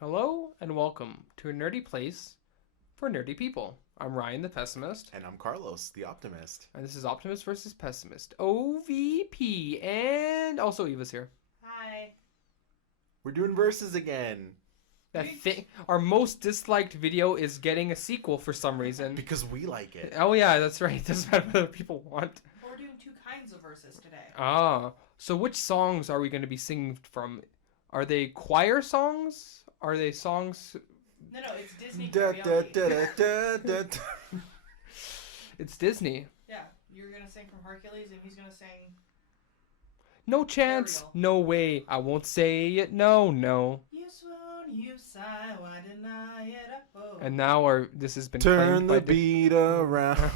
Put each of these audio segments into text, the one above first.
Hello and welcome to a nerdy place for nerdy people. I'm Ryan the Pessimist. And I'm Carlos, the Optimist. And this is Optimist versus Pessimist. OVP. And also Eva's here. Hi. We're doing verses again. Our most disliked video is getting a sequel for some reason. Because we like it. Oh yeah, that's right. Doesn't matter what other people want. We're doing two kinds of verses today. So which songs are we going to be singing from? Are they choir songs? Are they songs? No, it's Disney karaoke. It's Disney. Yeah, you're gonna sing from Hercules, and he's gonna sing. No chance. Ariel. No way. I won't say it. No. You swoon, you sigh, why deny it? Oh. And now this has been Turn claimed the by beat around.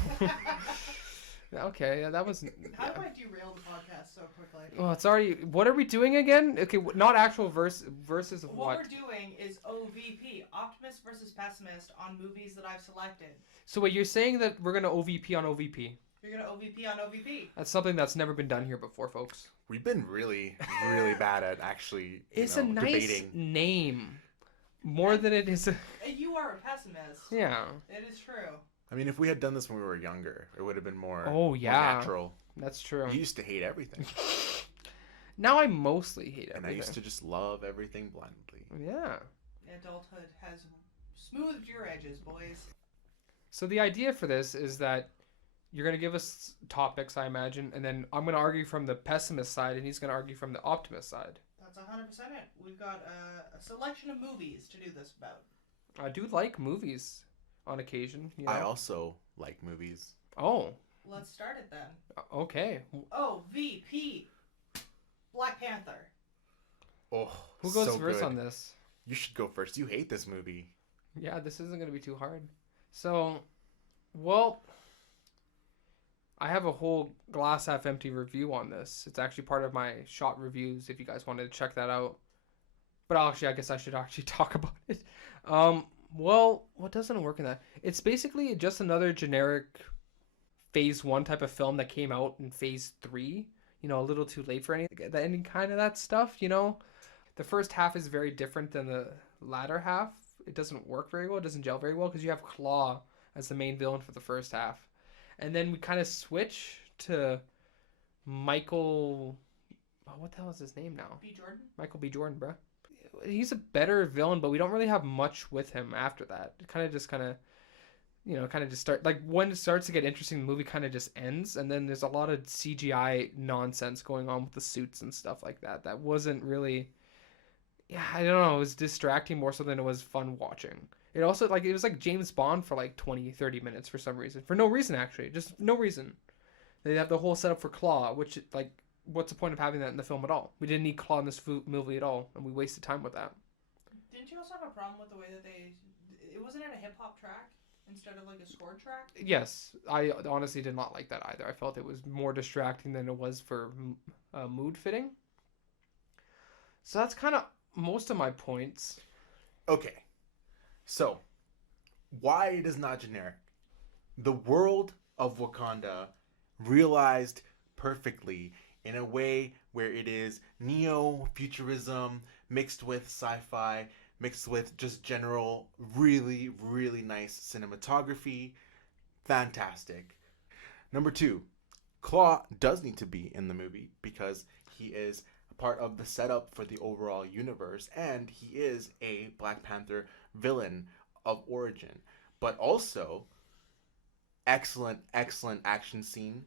Okay, yeah, that was. How do I derail the podcast so quickly? Well, it's already. What are we doing again? Okay, not actual verses of What what. we're doing is OVP, Optimist versus Pessimist, on movies that I've selected. So wait, you're saying that we're gonna OVP on OVP? You're gonna OVP on OVP. That's something that's never been done here before, folks. We've been really, really bad at actually It's a nice debating. name, more than it is. You are a pessimist. Yeah. It is true. I mean, if we had done this when we were younger, it would have been more, Oh yeah. more natural. That's true. You used to hate everything. Now I mostly hate everything. And I used to just love everything blindly. Yeah. Adulthood has smoothed your edges, boys. So the idea for this is that you're going to give us topics, I imagine, and then I'm going to argue from the pessimist side, and he's going to argue from the optimist side. That's 100% it. We've got a selection of movies to do this about. I do like movies on occasion. You know? I also like movies. Oh, Let's start it then. okay. OVP. Black Panther. Oh, Who goes so first good. on this? You should go first. You hate this movie. Yeah, this isn't going to be too hard. So, well, I have a whole glass half empty review on this. It's actually part of my shot reviews if you guys wanted to check that out. But actually, I guess I should actually talk about it. Well, what doesn't work in that? It's basically just another generic phase 1 type of film that came out in phase 3. You know, a little too late for any kind of that stuff, you know? The first half is very different than the latter half. It doesn't work very well. It doesn't gel very well because you have Claw as the main villain for the first half. And then we kind of switch to Michael... Oh, what the hell is his name now? B. Jordan? Michael B. Jordan, bruh. He's a better villain, but we don't really have much with him after that. It kind of just start... Like, when it starts to get interesting, the movie kind of just ends. And then there's a lot of CGI nonsense going on with the suits and stuff like that. That wasn't really... Yeah, I don't know. It was distracting more so than it was fun watching. It also, it was like James Bond for like 20, 30 minutes for some reason. For no reason, actually. Just no reason. They have the whole setup for Claw, which, what's the point of having that in the film at all? We didn't need Claw in this movie at all, and we wasted time with that. Didn't you also have a problem with the way that it wasn't it a hip-hop track instead of like a score track? Yes, I honestly did not like that either. I felt it was more distracting than it was for mood fitting. So that's kind of most of my points. Okay. So, why it is not generic? The world of Wakanda realized perfectly in a way where it is neo-futurism mixed with sci-fi, mixed with just general, really, really nice cinematography. Fantastic. Number 2, Claw does need to be in the movie because he is part of the setup for the overall universe, and he is a Black Panther villain of origin. But also, excellent action scene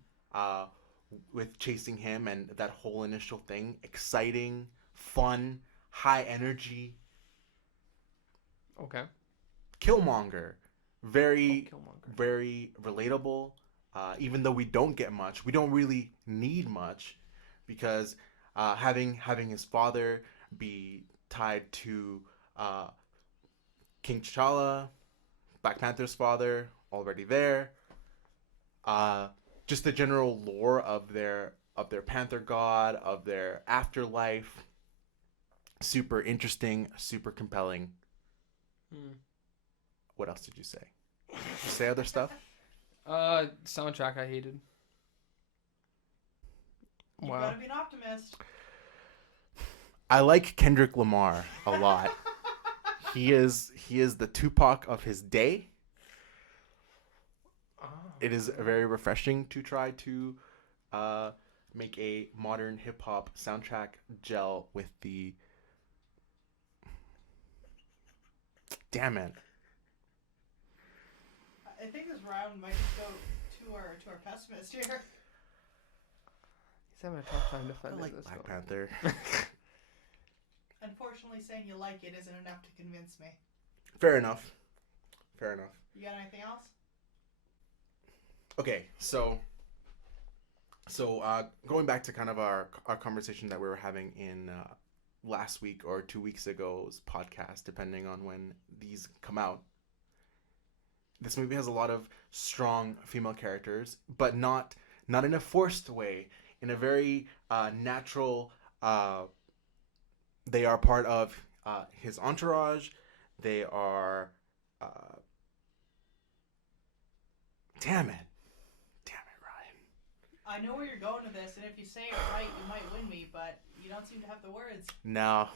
with chasing him and that whole initial thing. Exciting, fun, high energy. Okay. Killmonger, very Killmonger. relatable. Even though we don't get much, we don't really need much, because having his father be tied to King T'Challa, Black Panther's father, already there. Just the general lore of their Panther god, of their afterlife. Super interesting, super compelling. What else did you say? Did you say other stuff? Soundtrack I hated. You Wow. gotta be an optimist. I like Kendrick Lamar a lot. He is the Tupac of his day. Oh. It is very refreshing to try to make a modern hip hop soundtrack gel with the. Damn it! I think this round might just go to our pessimist here. He's having a tough time I defending like this Black one. Panther. Unfortunately, saying you like it isn't enough to convince me. Fair enough. You got anything else? Okay, so going back to kind of our conversation that we were having in last week or 2 weeks ago's podcast, depending on when these come out. This movie has a lot of strong female characters, but not in a forced way, in a very natural. They are part of his entourage. They are. Damn it, Ryan. I know where you're going with this, and if you say it right, you might win me, but you don't seem to have the words. No,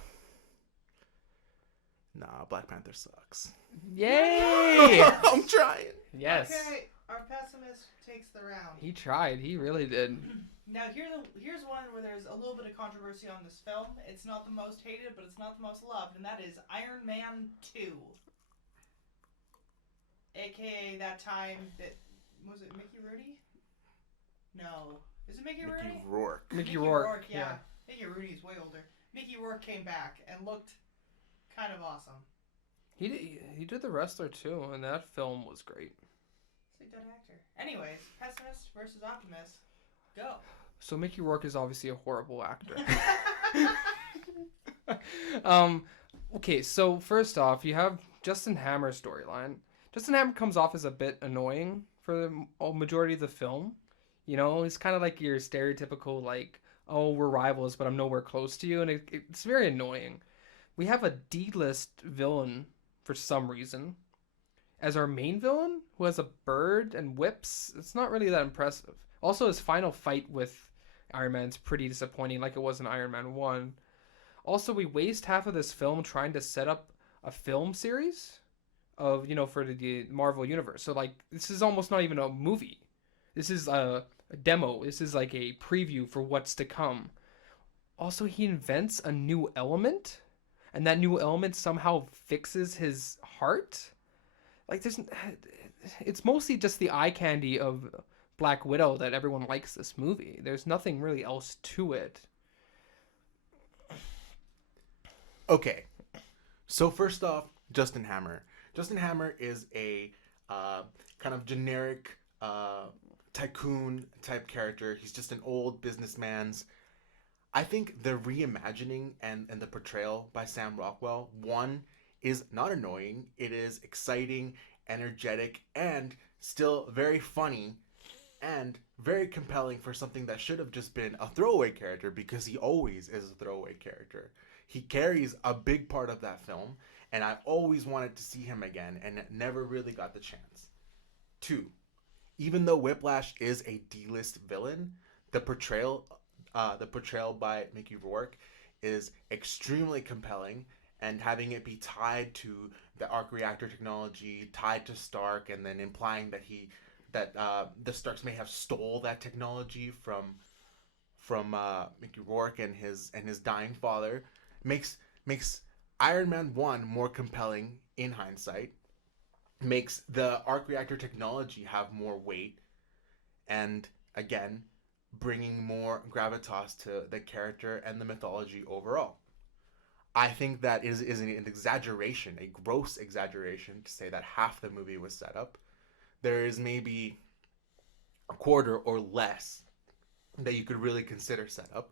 Black Panther sucks. Yay! I'm trying. Yes. Okay, our pessimist takes the round. He tried. He really did. Now here's one where there's a little bit of controversy on this film. It's not the most hated, but it's not the most loved, and that is Iron Man 2. AKA that time that was it Mickey Rooney? No. Is it Mickey Rooney? Rourke. Mickey Rourke. Yeah. Mickey Rooney's way older. Mickey Rourke came back and looked kind of awesome. He did The Wrestler too, and that film was great. He's a good actor. Anyways, pessimist versus optimist. Go. So Mickey Rourke is obviously a horrible actor. Okay, so first off, you have Justin Hammer's storyline. Justin Hammer comes off as a bit annoying for the majority of the film. You know, he's kind of like your stereotypical, like, oh, we're rivals, but I'm nowhere close to you, and it's very annoying. We have a D-list villain for some reason as our main villain, who has a bird and whips. It's not really that impressive. Also, his final fight with Iron Man's pretty disappointing, like it was in Iron Man 1. Also, we waste half of this film trying to set up a film series of, you know, for the Marvel Universe. So, like, this is almost not even a movie. This is a demo. This is like a preview for what's to come. Also, he invents a new element, and that new element somehow fixes his heart. Like, it's mostly just the eye candy of Black Widow that everyone likes this movie. There's nothing really else to it. Okay, so first off, Justin Hammer. Justin Hammer is a kind of generic tycoon type character. He's just an old businessman's. I think the reimagining and the portrayal by Sam Rockwell, one, is not annoying. It is exciting, energetic, and still very funny and very compelling for something that should have just been a throwaway character, because he always is a throwaway character. He carries a big part of that film, and I always wanted to see him again and never really got the chance. Two, even though Whiplash is a D-list villain, the portrayal by Mickey Rourke is extremely compelling, and having it be tied to the arc reactor technology, tied to Stark, and then implying that the Starks may have stole that technology from Mickey Rourke and his dying father, makes Iron Man 1 more compelling in hindsight, makes the arc reactor technology have more weight, and again, bringing more gravitas to the character and the mythology overall. I think that is an exaggeration, a gross exaggeration, to say that half the movie was set up. There is maybe a quarter or less that you could really consider set up.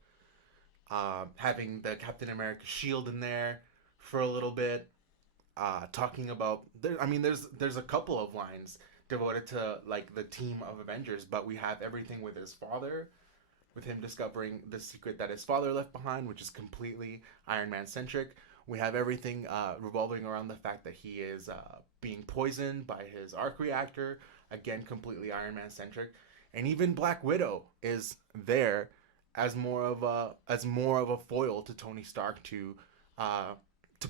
Having the Captain America shield in there for a little bit, talking about there's a couple of lines devoted to like the team of Avengers, but we have everything with his father, with him discovering the secret that his father left behind, which is completely Iron Man centric. We have everything revolving around the fact that he is being poisoned by his arc reactor, again completely Iron Man centric, and even Black Widow is there as more of a foil to Tony Stark to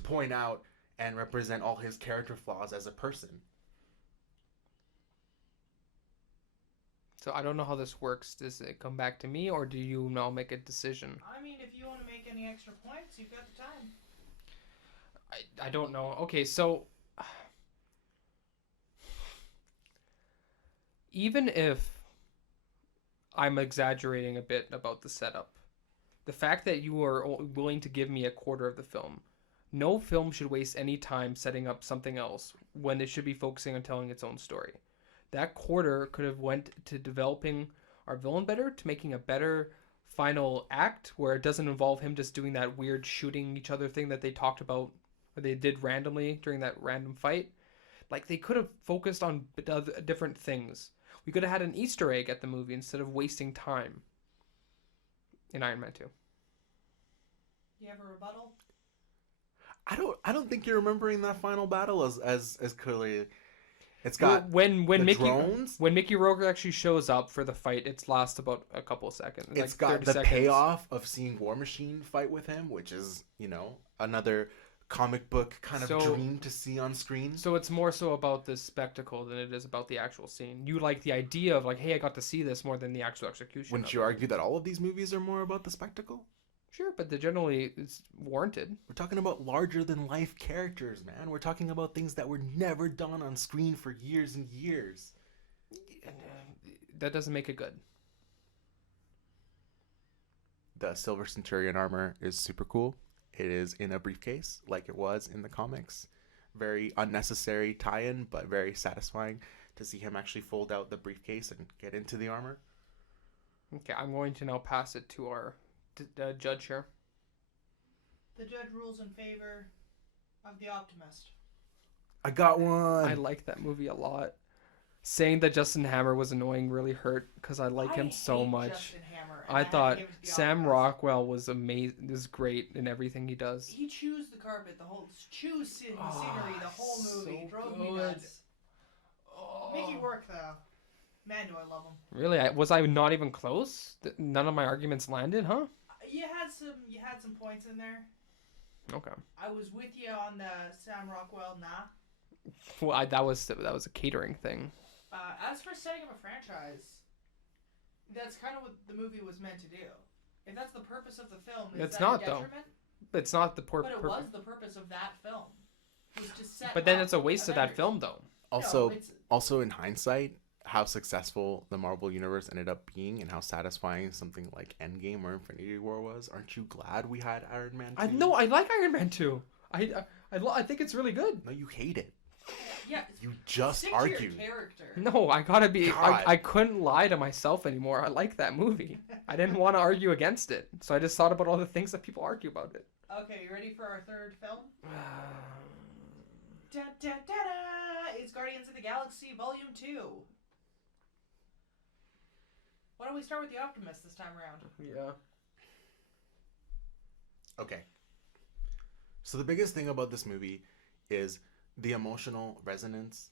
point out and represent all his character flaws as a person. So I don't know how this works. Does it come back to me, or do you now make a decision? I mean, if you want to make any extra points, you've got the time. I don't know. Okay, so even if I'm exaggerating a bit about the setup, the fact that you are willing to give me a quarter of the film, no film should waste any time setting up something else when it should be focusing on telling its own story. That quarter could have went to developing our villain better, to making a better final act where it doesn't involve him just doing that weird shooting each other thing that they talked about, or they did randomly during that random fight. Like, they could have focused on different things. We could have had an Easter egg at the movie instead of wasting time in Iron Man 2. You have a rebuttal? I don't think you're remembering that final battle as clearly. It's got when Mickey drones. When Mickey Rourke actually shows up for the fight, it lasts about a couple of seconds. It's like got 30 the seconds. payoff of seeing War Machine fight with him, which is, another comic book kind of dream to see on screen. So it's more so about the spectacle than it is about the actual scene. You like the idea of like, hey, I got to see this more than the actual execution. Wouldn't you argue that all of these movies are more about the spectacle? Sure, but generally it's warranted. We're talking about larger than life characters, man. We're talking about things that were never done on screen for years and years. That doesn't make it good. The Silver Centurion armor is super cool. It is in a briefcase, like it was in the comics. Very unnecessary tie-in, but very satisfying to see him actually fold out the briefcase and get into the armor. Okay, I'm going to now pass it to our judge here. The judge rules in favor of the Optimist. I got one. I like that movie a lot. Saying that Justin Hammer was annoying really hurt because I like him so much. Justin Hammer, and I thought had to give it to the Sam Optimist. Rockwell was amazing. Is great in everything he does. He chews the carpet, the whole scenery, the whole movie. So Drove me good. nuts. Mickey Rourke though, man, do I love him. Really, was I not even close? None of my arguments landed, huh? You had some points in there. Okay. I was with you on the Sam Rockwell. Nah. Well, that was a catering thing. As for setting up a franchise, that's kind of what the movie was meant to do. If that's the purpose of the film, is It's that not, a though. detriment? It's not the But it was the purpose of that film. Was to set But then up it's a waste of that Avengers. film, though. Also in hindsight, how successful the Marvel Universe ended up being and how satisfying something like Endgame or Infinity War was. Aren't you glad we had Iron Man 2? I like Iron Man 2. I think it's really good. No, you hate it. Yeah. You just Stick argue. to your character. No, I gotta be. God. I couldn't lie to myself anymore. I like that movie. I didn't want to argue against it, so I just thought about all the things that people argue about it. Okay, you ready for our third film? Da, da, da, da. It's Guardians of the Galaxy Volume 2. Why don't we start with the Optimist this time around? Yeah. Okay. So the biggest thing about this movie is the emotional resonance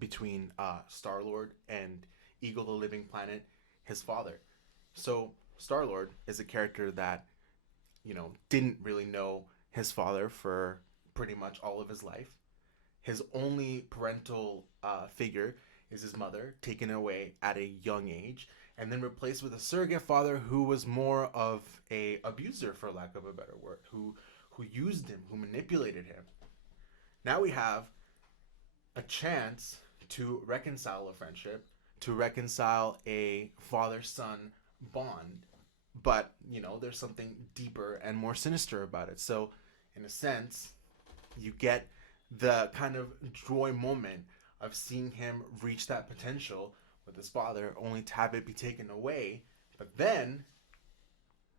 between Star-Lord and Eagle the Living Planet, his father. So Star-Lord is a character that, didn't really know his father for pretty much all of his life. His only parental figure is his mother, taken away at a young age, and then replaced with a surrogate father who was more of a abuser, for lack of a better word, who used him, who manipulated him. Now we have a chance to reconcile a friendship, to reconcile a father-son bond. But, there's something deeper and more sinister about it. So, in a sense, you get the kind of joy moment of seeing him reach that potential with his father, only to have it be taken away. But then,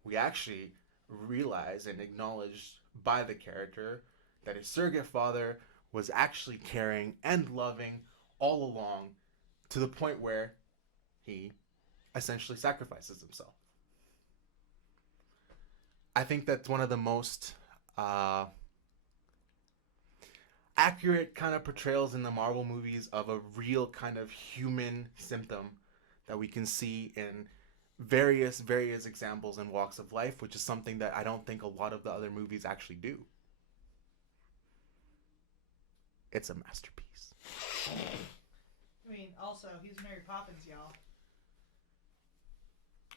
we actually realize and acknowledge by the character that his surrogate father was actually caring and loving all along, to the point where he essentially sacrifices himself. I think that's one of the most accurate kind of portrayals in the Marvel movies of a real kind of human symptom that we can see in various examples and walks of life, which is something that I don't think a lot of the other movies actually do. it's a masterpiece. I mean, also, he's Mary Poppins, y'all.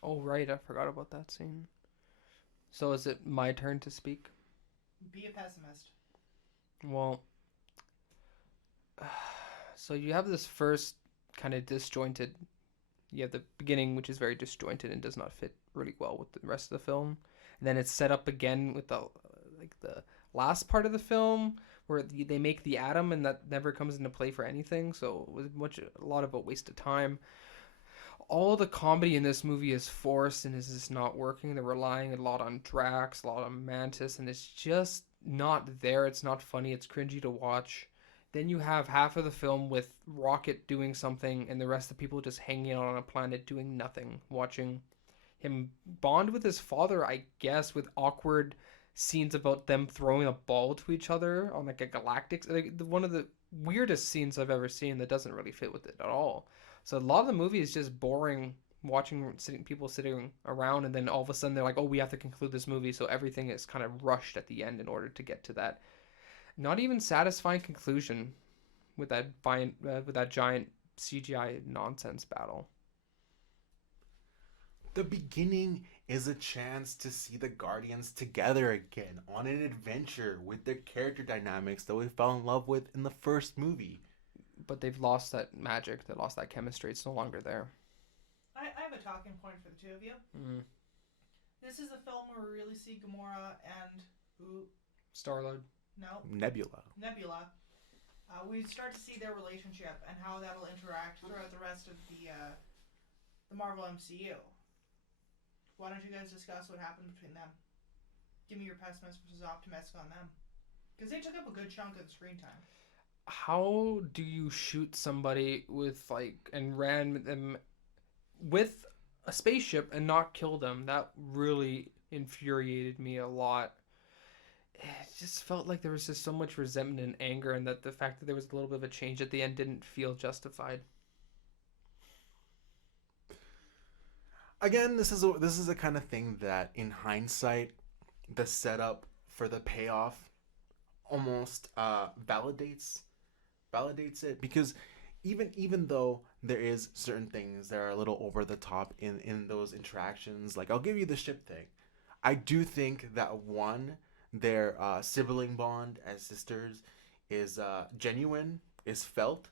Oh, right. I forgot about that scene. So is it my turn to speak? Be a pessimist. Well, so you have this first kind of disjointed. You have the beginning, which is very disjointed and does not fit really well with the rest of the film. And then it's set up again with the last part of the film where they make the atom, and that never comes into play for anything. So it was a lot of a waste of time. All the comedy in this movie is forced and is just not working. They're relying a lot on Drax, a lot on Mantis, and it's just not there. It's not funny. It's cringy to watch. Then you have half of the film with Rocket doing something and the rest of the people just hanging out on a planet doing nothing, watching him bond with his father, I guess, with awkward scenes about them throwing a ball to each other on like a galactic, like one of the weirdest scenes I've ever seen that doesn't really fit with it at all. So a lot of the movie is just boring, watching people sitting around, and then all of a sudden they're like, oh, we have to conclude this movie, so everything is kind of rushed at the end in order to get to that not even satisfying conclusion with that giant CGI nonsense battle. The beginning is a chance to see the Guardians together again on an adventure with their character dynamics that we fell in love with in the first movie. But they've lost that magic. They lost that chemistry. It's no longer there. I have a talking point for the two of you. Mm. This is a film where we really see Gamora and Star-Lord. No. Nebula. We start to see their relationship and how that'll interact throughout the rest of the Marvel MCU. Why don't you guys discuss what happened between them? Give me your pessimist versus optimist on them. Because they took up a good chunk of the screen time. How do you shoot somebody and ran them with a spaceship and not kill them? That really infuriated me a lot. It just felt like there was just so much resentment and anger, and that the fact that there was a little bit of a change at the end didn't feel justified. Again, this is a kind of thing that, in hindsight, the setup for the payoff almost validates it, because even though there is certain things that are a little over the top in those interactions, like I'll give you the ship thing, I do think that their sibling bond as sisters is genuine, is felt,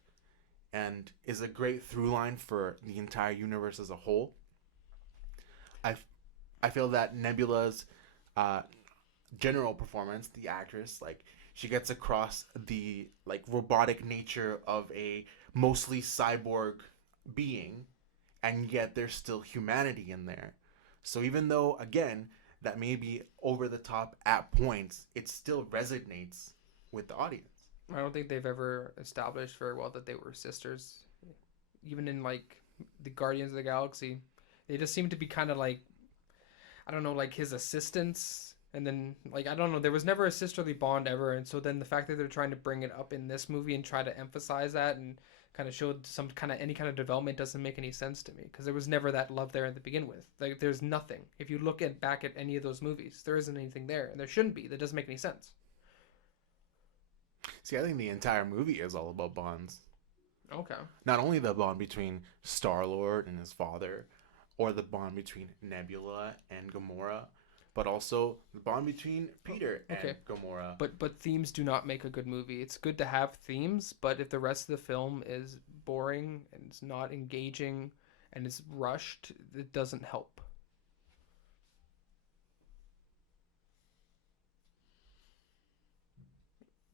and is a great through line for the entire universe as a whole. I feel that Nebula's general performance, the actress, she gets across the robotic nature of a mostly cyborg being, and yet there's still humanity in there. So even though, again, that may be over the top at points, it still resonates with the audience. I don't think they've ever established very well that they were sisters. Even in the Guardians of the Galaxy, they just seem to be kind of I don't know, his assistants. And then, I don't know, there was never a sisterly bond ever. And so then the fact that they're trying to bring it up in this movie and try to emphasize that and kind of show any kind of development doesn't make any sense to me. Because there was never that love there to begin with. There's nothing. If you look back at any of those movies, there isn't anything there. And there shouldn't be. That doesn't make any sense. See, I think the entire movie is all about bonds. Okay. Not only the bond between Star-Lord and his father, or the bond between Nebula and Gamora, but also the bond between Peter and Gamora. But themes do not make a good movie. It's good to have themes, but if the rest of the film is boring and it's not engaging and it's rushed, it doesn't help.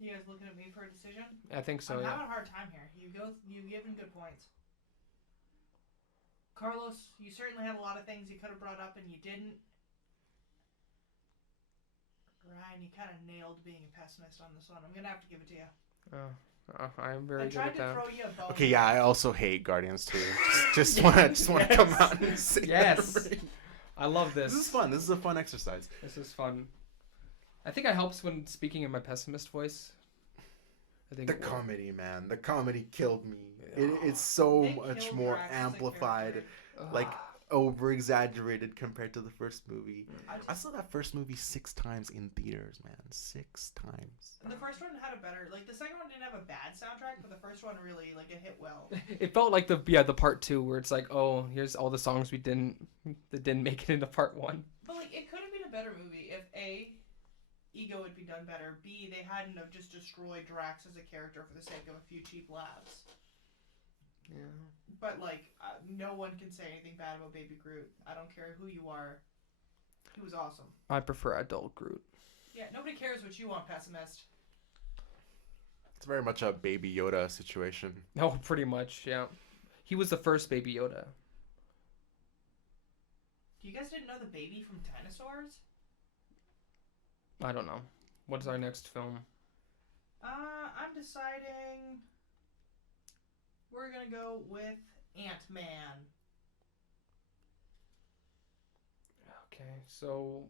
You guys looking at me for a decision? I think so, I'm yeah. having a hard time here. You've given good points. Carlos, you certainly had a lot of things you could have brought up and you didn't. Ryan, you kind of nailed being a pessimist on this one. I'm going to have to give it to you. I'm very good at that. I tried to throw you a bone. Okay, yeah, I also hate Guardians too. just want to come out and say yes. I love this. This is fun. This is a fun exercise. This is fun. I think it helps when speaking in my pessimist voice. I think the comedy, man. The comedy killed me. It's so much more amplified, over-exaggerated compared to the first movie. I saw that first movie 6 times in theaters, man. 6 times. The first one had a better... the second one didn't have a bad soundtrack, but the first one really like it hit well. It felt like the part 2 where it's like, oh, here's all the songs that didn't make it into part 1. But like it could have been a better movie if A, Ego had been done better, B, they hadn't have just destroyed Drax as a character for the sake of a few cheap laughs. Yeah. But like no one can say anything bad about Baby Groot. I don't care who you are. He was awesome. I prefer adult Groot. Yeah, nobody cares what you want, Pessimist. It's very much a Baby Yoda situation. Oh, pretty much, yeah. He was the first Baby Yoda. You guys didn't know the baby from dinosaurs? I don't know. What's our next film? I'm deciding we're gonna go with Ant-Man. Okay, so...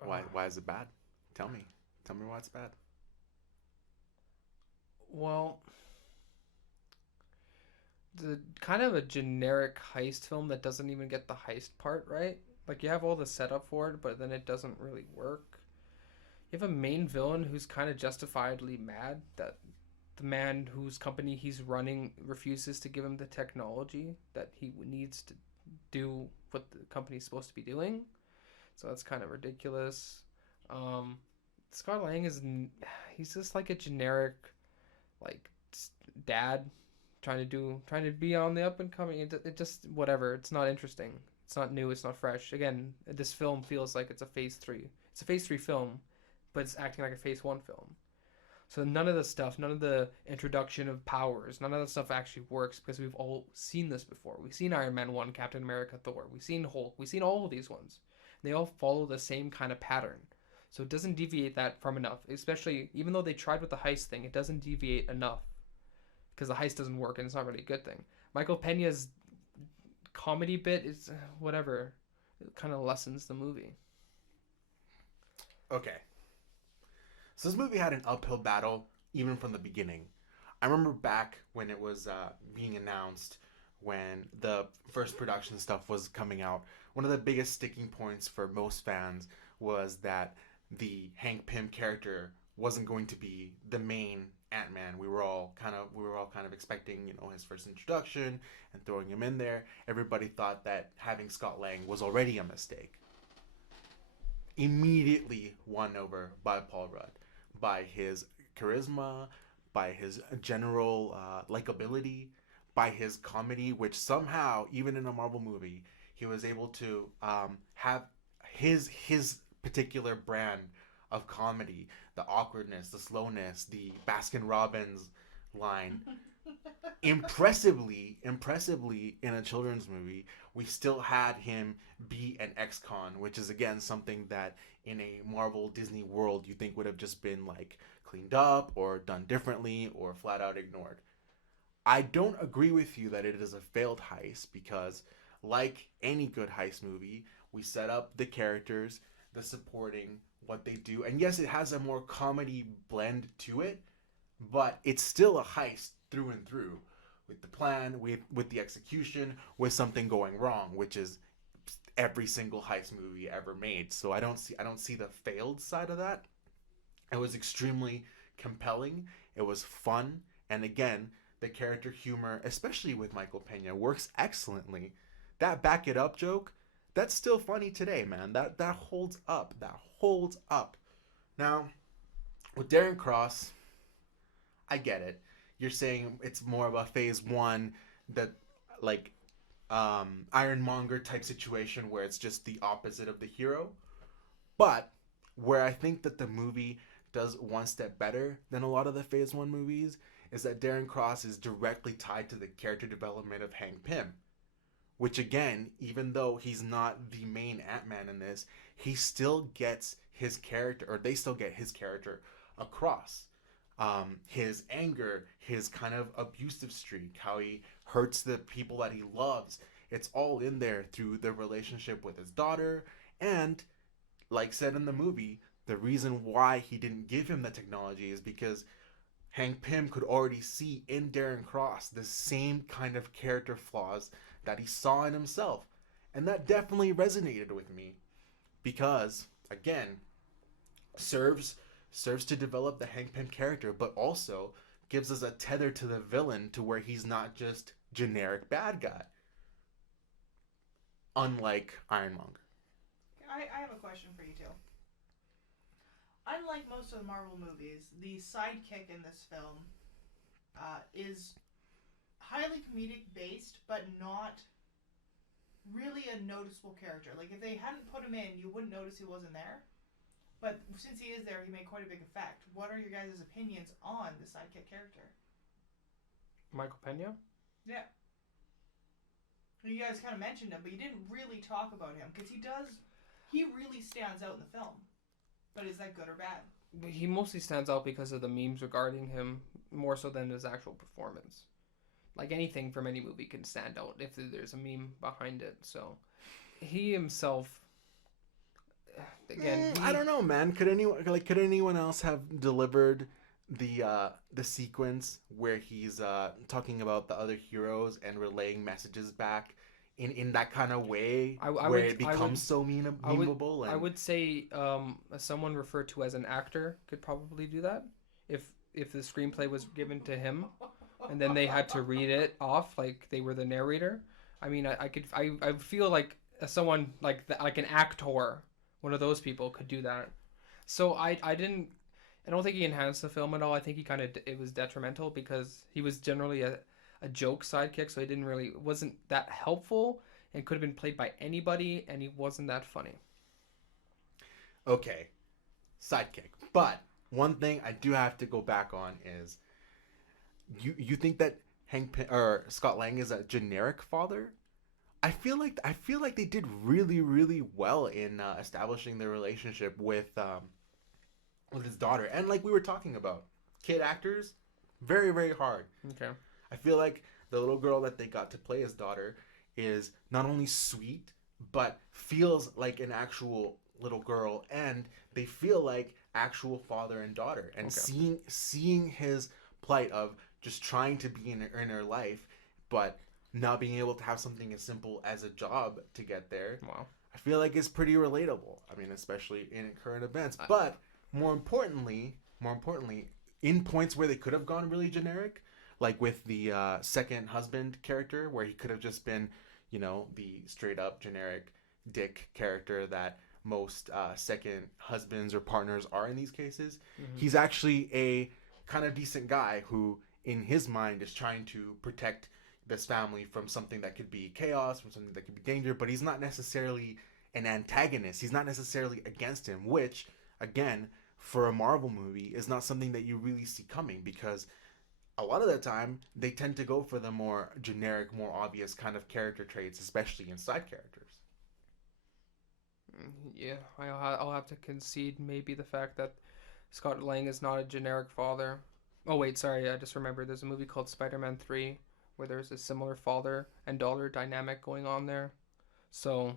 Why is it bad? Tell me why it's bad. Well, the kind of a generic heist film that doesn't even get the heist part right. Like, you have all the setup for it, but then it doesn't really work. You have a main villain who's kind of justifiably mad that the man whose company he's running refuses to give him the technology that he needs to do what the company's supposed to be doing. So that's kind of ridiculous. Scott Lang he's just like a generic, like, dad trying to be on the up and coming. It just, whatever. It's not interesting. It's not new. It's not fresh. Again, this film feels like it's a phase 3. It's a phase 3 film, but it's acting like a phase 1 film. So none of the stuff, none of the introduction of powers, none of that stuff actually works because we've all seen this before. We've seen Iron Man 1, Captain America, Thor. We've seen Hulk. We've seen all of these ones. They all follow the same kind of pattern. So it doesn't deviate that from enough. Especially, even though they tried with the heist thing, it doesn't deviate enough. Because the heist doesn't work and it's not really a good thing. Michael Pena's comedy bit is whatever. It kind of lessens the movie. Okay. So this movie had an uphill battle even from the beginning. I remember back when it was being announced, when the first production stuff was coming out, one of the biggest sticking points for most fans was that the Hank Pym character wasn't going to be the main Ant-Man. We were all kind of expecting, his first introduction and throwing him in there. Everybody thought that having Scott Lang was already a mistake. Immediately won over by Paul Rudd, by his charisma, by his general likability, by his comedy, which somehow, even in a Marvel movie, he was able to have his particular brand of comedy, the awkwardness, the slowness, the Baskin-Robbins line. Impressively in a children's movie, we still had him be an ex-con, which is again something that in a Marvel Disney world you think would have just been like cleaned up or done differently or flat out ignored. I don't agree with you that it is a failed heist because, like any good heist movie, we set up the characters, the supporting, what they do, and yes, it has a more comedy blend to it, but it's still a heist through and through, with the plan, with the execution, with something going wrong, which is every single heist movie ever made. So I don't see the failed side of that. It was extremely compelling. It was fun, and again, the character humor, especially with Michael Pena, works excellently. That back it up joke, that's still funny today, man. That holds up. That holds up. Now, with Darren Cross, I get it. You're saying it's more of a phase 1, that like Ironmonger type situation where it's just the opposite of the hero. But where I think that the movie does one step better than a lot of the phase 1 movies is that Darren Cross is directly tied to the character development of Hank Pym. Which again, even though he's not the main Ant-Man in this, he still gets his character, or they still get his character across. His anger, his kind of abusive streak, how he hurts the people that he loves. It's all in there through the relationship with his daughter. And like said in the movie, the reason why he didn't give him the technology is because Hank Pym could already see in Darren Cross the same kind of character flaws that he saw in himself. And that definitely resonated with me because, again, serves to develop the Hank Pym character, but also gives us a tether to the villain to where he's not just generic bad guy. Unlike Ironmonger. I have a question for you too. Unlike most of the Marvel movies, the sidekick in this film is highly comedic based, but not really a noticeable character. Like, if they hadn't put him in, you wouldn't notice he wasn't there. But since he is there, he made quite a big effect. What are your guys' opinions on the sidekick character? Michael Pena? Yeah. You guys kind of mentioned him, but you didn't really talk about him, because he really stands out in the film. But is that good or bad? He mostly stands out because of the memes regarding him, more so than his actual performance. Like, anything from any movie can stand out if there's a meme behind it. So, he himself, again, I don't know, man. Could anyone else have delivered the sequence where he's talking about the other heroes and relaying messages back in that kind of way, where it becomes so memeable? I would say someone referred to as an actor could probably do that if the screenplay was given to him, and then they had to read it off like they were the narrator. I mean, I feel like someone like an actor, one of those people, could do that. So I don't think he enhanced the film at all. I think it was detrimental because he was generally a joke sidekick, so he wasn't that helpful and could have been played by anybody, and he wasn't that funny. Okay, sidekick. But one thing I do have to go back on is you think that Scott Lang is a generic father? I feel like they did really, really well in establishing their relationship with his daughter, and like we were talking about, kid actors, very, very hard. Okay. I feel like the little girl that they got to play his daughter is not only sweet, but feels like an actual little girl, and they feel like actual father and daughter. And seeing his plight of just trying to be in her life, but not being able to have something as simple as a job to get there. Wow. I feel like it's pretty relatable. I mean, especially in current events. But more importantly, in points where they could have gone really generic, like with the second husband character, where he could have just been, the straight up generic dick character that most second husbands or partners are in these cases. Mm-hmm. He's actually a kind of decent guy who, in his mind, is trying to protect this family from something that could be chaos, from something that could be danger, but he's not necessarily an antagonist. He's not necessarily against him, which, again, for a Marvel movie, is not something that you really see coming, because a lot of the time, they tend to go for the more generic, more obvious kind of character traits, especially in side characters. Yeah, I'll have to concede maybe the fact that Scott Lang is not a generic father. Oh, wait, sorry, I just remembered. There's a movie called Spider-Man 3 where there's a similar father and daughter dynamic going on there. So,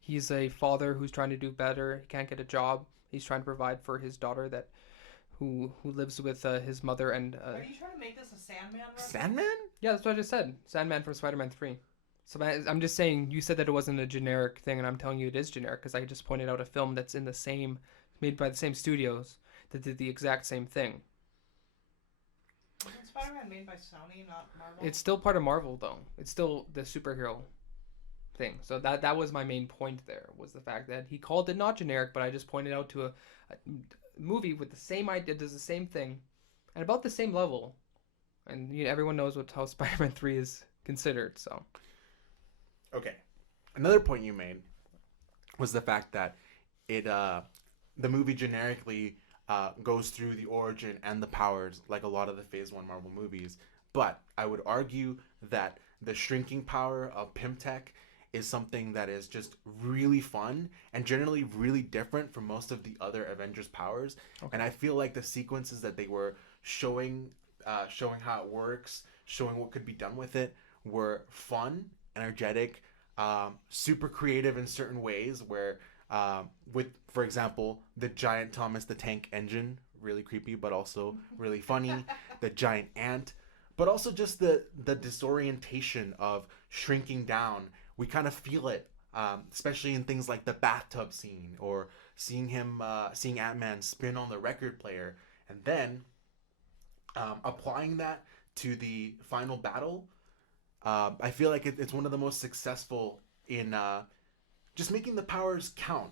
he's a father who's trying to do better. He can't get a job. He's trying to provide for his daughter who lives with his mother and... Are you trying to make this a Sandman reference? Sandman? Yeah, that's what I just said. Sandman from Spider-Man 3. So I'm just saying, you said that it wasn't a generic thing, and I'm telling you it is generic, because I just pointed out a film that's made by the same studios that did the exact same thing. Isn't Spider-Man made by Sony, not Marvel? It's still part of Marvel, though. It's still the superhero thing. So that was my main point there, was the fact that he called it not generic, but I just pointed out to a movie with the same idea, does the same thing, and about the same level. And everyone knows how Spider-Man 3 is considered, so... Okay. Another point you made was the fact that the movie generically goes through the origin and the powers like a lot of the Phase 1 Marvel movies. But I would argue that the shrinking power of Pym Tech is something that is just really fun and generally really different from most of the other Avengers powers. Okay. And I feel like the sequences that they were showing how it works, showing what could be done with it, were fun, energetic, super creative in certain ways, where with, for example, the giant Thomas the Tank Engine, really creepy but also really funny, the giant ant, but also just the disorientation of shrinking down. We kind of feel it, especially in things like the bathtub scene, or seeing Ant-Man spin on the record player, and then applying that to the final battle, I feel like it's one of the most successful in just making the powers count.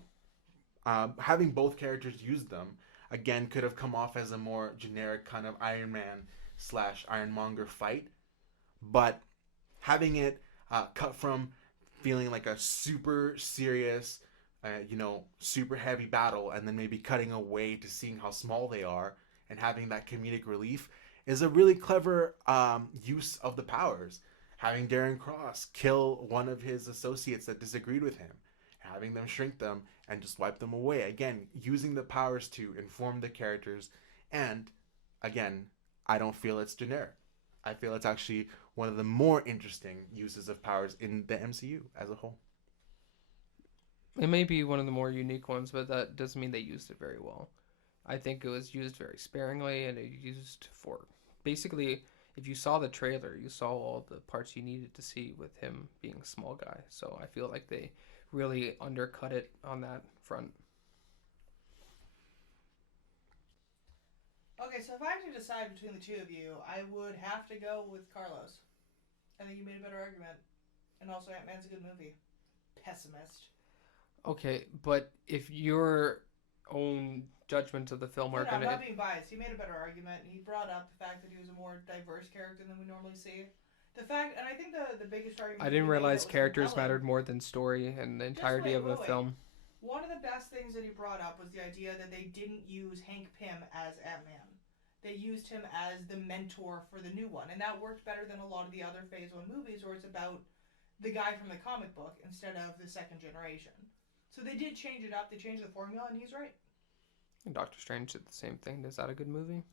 Having both characters use them again could have come off as a more generic kind of Iron Man / Ironmonger fight, but having it cut from feeling like a super serious, super heavy battle, and then maybe cutting away to seeing how small they are and having that comedic relief is a really clever use of the powers. Having Darren Cross kill one of his associates that disagreed with him, having them shrink them and just wipe them away. Again, using the powers to inform the characters. And again, I don't feel it's generic. I feel it's actually one of the more interesting uses of powers in the MCU as a whole. It may be one of the more unique ones, but that doesn't mean they used it very well. I think it was used very sparingly, and it used for basically, if you saw the trailer, you saw all the parts you needed to see with him being a small guy. So I feel like they really undercut it on that front. Okay, so if I had to decide between the two of you, I would have to go with Carlos. I think you made a better argument. And also, Ant-Man's a good movie. Pessimist. Okay, but if your own judgments of the film are I'm gonna, not being biased. He made a better argument. He brought up the fact that he was a more diverse character than we normally see. The fact, and I think the biggest argument... I didn't realize characters mattered more than story and the entirety of a film. One of the best things that he brought up was the idea that they didn't use Hank Pym as Ant-Man. They used him as the mentor for the new one, and that worked better than a lot of the other Phase 1 movies where it's about the guy from the comic book instead of the second generation. So they did change it up, they changed the formula, and he's right. And Doctor Strange did the same thing. Is that a good movie?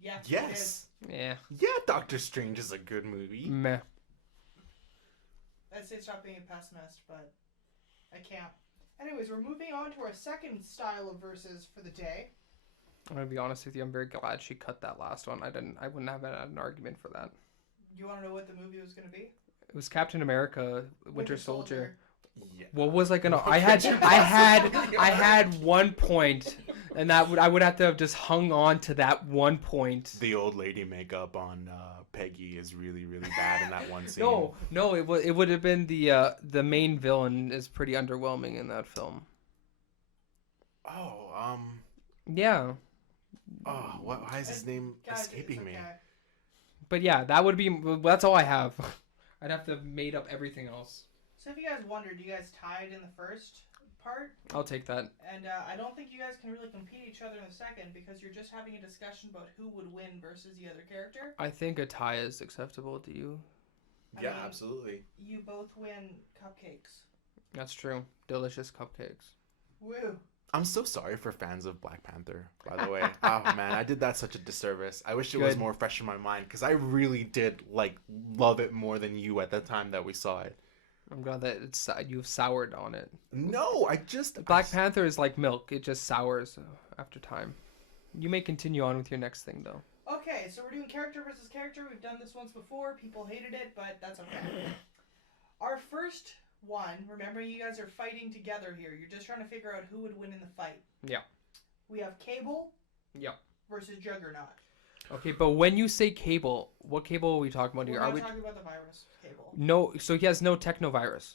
Yeah. Yes. Yeah. Yeah, Doctor Strange is a good movie. Meh. I'd say stop being a pessimist, but I can't. Anyways, we're moving on to our second style of verses for the day. I'm gonna be honest with you. I'm very glad she cut that last one. I wouldn't have had an argument for that. You want to know what the movie was going to be? It was Captain America, Winter Soldier. Yeah. What was I gonna? I had 1 point, and I would have to have just hung on to that 1 point. The old lady makeup on Peggy is really, really bad in that one scene. No, it would have been the main villain is pretty underwhelming in that film. Oh, Yeah. Oh, why is his name escaping me? But yeah, that's all I have. I'd have to have made up everything else. So if you guys wondered, you guys tied in the first part. I'll take that. And I don't think you guys can really compete each other in the second because you're just having a discussion about who would win versus the other character. I think a tie is acceptable to you. Yeah, absolutely. You both win cupcakes. That's true. Delicious cupcakes. Woo. I'm so sorry for fans of Black Panther, by the way. Oh, man, I did that such a disservice. I wish it was more fresh in my mind because I really did, love it more than you at the time that we saw it. I'm glad that you've soured on it. No, Black Panther is like milk. It just sours after time. You may continue on with your next thing, though. Okay, so we're doing character versus character. We've done this once before. People hated it, but that's okay. Our first one, remember you guys are fighting together here. You're just trying to figure out who would win in the fight. Yeah. We have Cable versus Juggernaut. Okay, but when you say Cable, what Cable are we talking about here? We're not talking about the virus Cable. No, so he has no technovirus.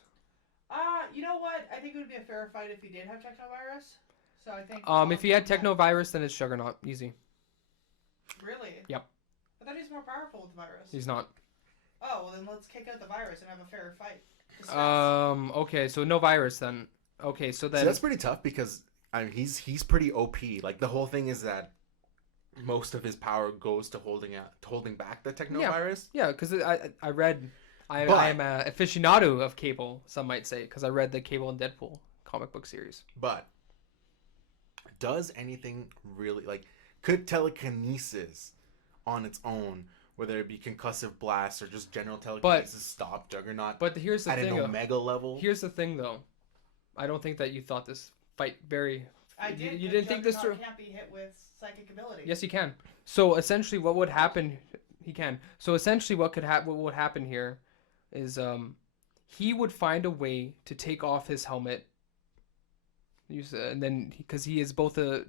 You know what? I think it would be a fair fight if he did have technovirus. So I think... if he had technovirus, then it's Juggernaut. Easy. Really? Yep. I thought he's more powerful with the virus. He's not. Oh, well then let's kick out the virus and have a fair fight. Okay, so no virus then. Okay, so then... So that's pretty tough because he's pretty OP. Like, the whole thing is that most of his power goes to holding back the technovirus. Yeah, because I read... I am an aficionado of Cable, some might say, because I read the Cable and Deadpool comic book series. But does anything really... could telekinesis on its own, whether it be concussive blasts or just general telekinesis, stop Juggernaut? But here's the thing, at an Omega level. Here's the thing, though. I don't think that you thought this fight very. I did. You didn't think this through. Can't be hit with psychic ability. Yes, he can. So essentially, what would happen? He can. So essentially, what would happen here, is he would find a way to take off his helmet. And then because he is both a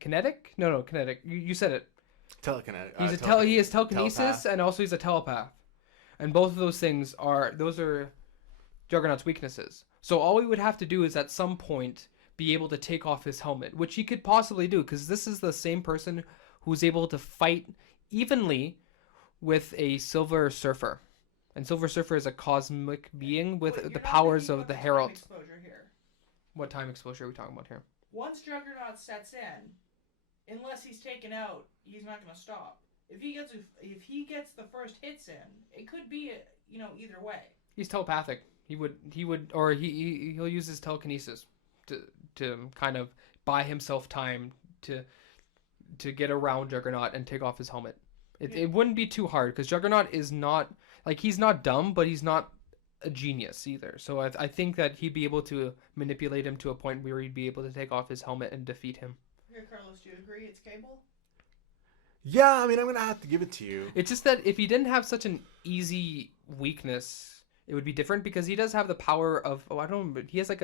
kinetic? No, kinetic. You said it. Telekinetic. He has telekinesis, telepath. and also he's a telepath. And both of those things are Juggernaut's weaknesses. So all we would have to do is at some point be able to take off his helmet, which he could possibly do, because this is the same person who's able to fight evenly with a Silver Surfer. And Silver Surfer is a cosmic being with You're the not powers thinking of about the time Herald. exposure here. What time exposure are we talking about here? Once Juggernaut sets in, unless he's taken out, he's not going to stop. If he gets the first hits in, it could be either way. He's telepathic. He'll use his telekinesis to kind of buy himself time to get around Juggernaut and take off his helmet. It wouldn't be too hard, because Juggernaut is not, like, he's not dumb, but he's not a genius either. So I think that he'd be able to manipulate him to a point where he'd be able to take off his helmet and defeat him. Okay, Carlos, do you agree it's Cable? Yeah, I mean, I'm gonna have to give it to you. It's just that if he didn't have such an easy weakness, it would be different, because he does have the power of, I don't know, he has like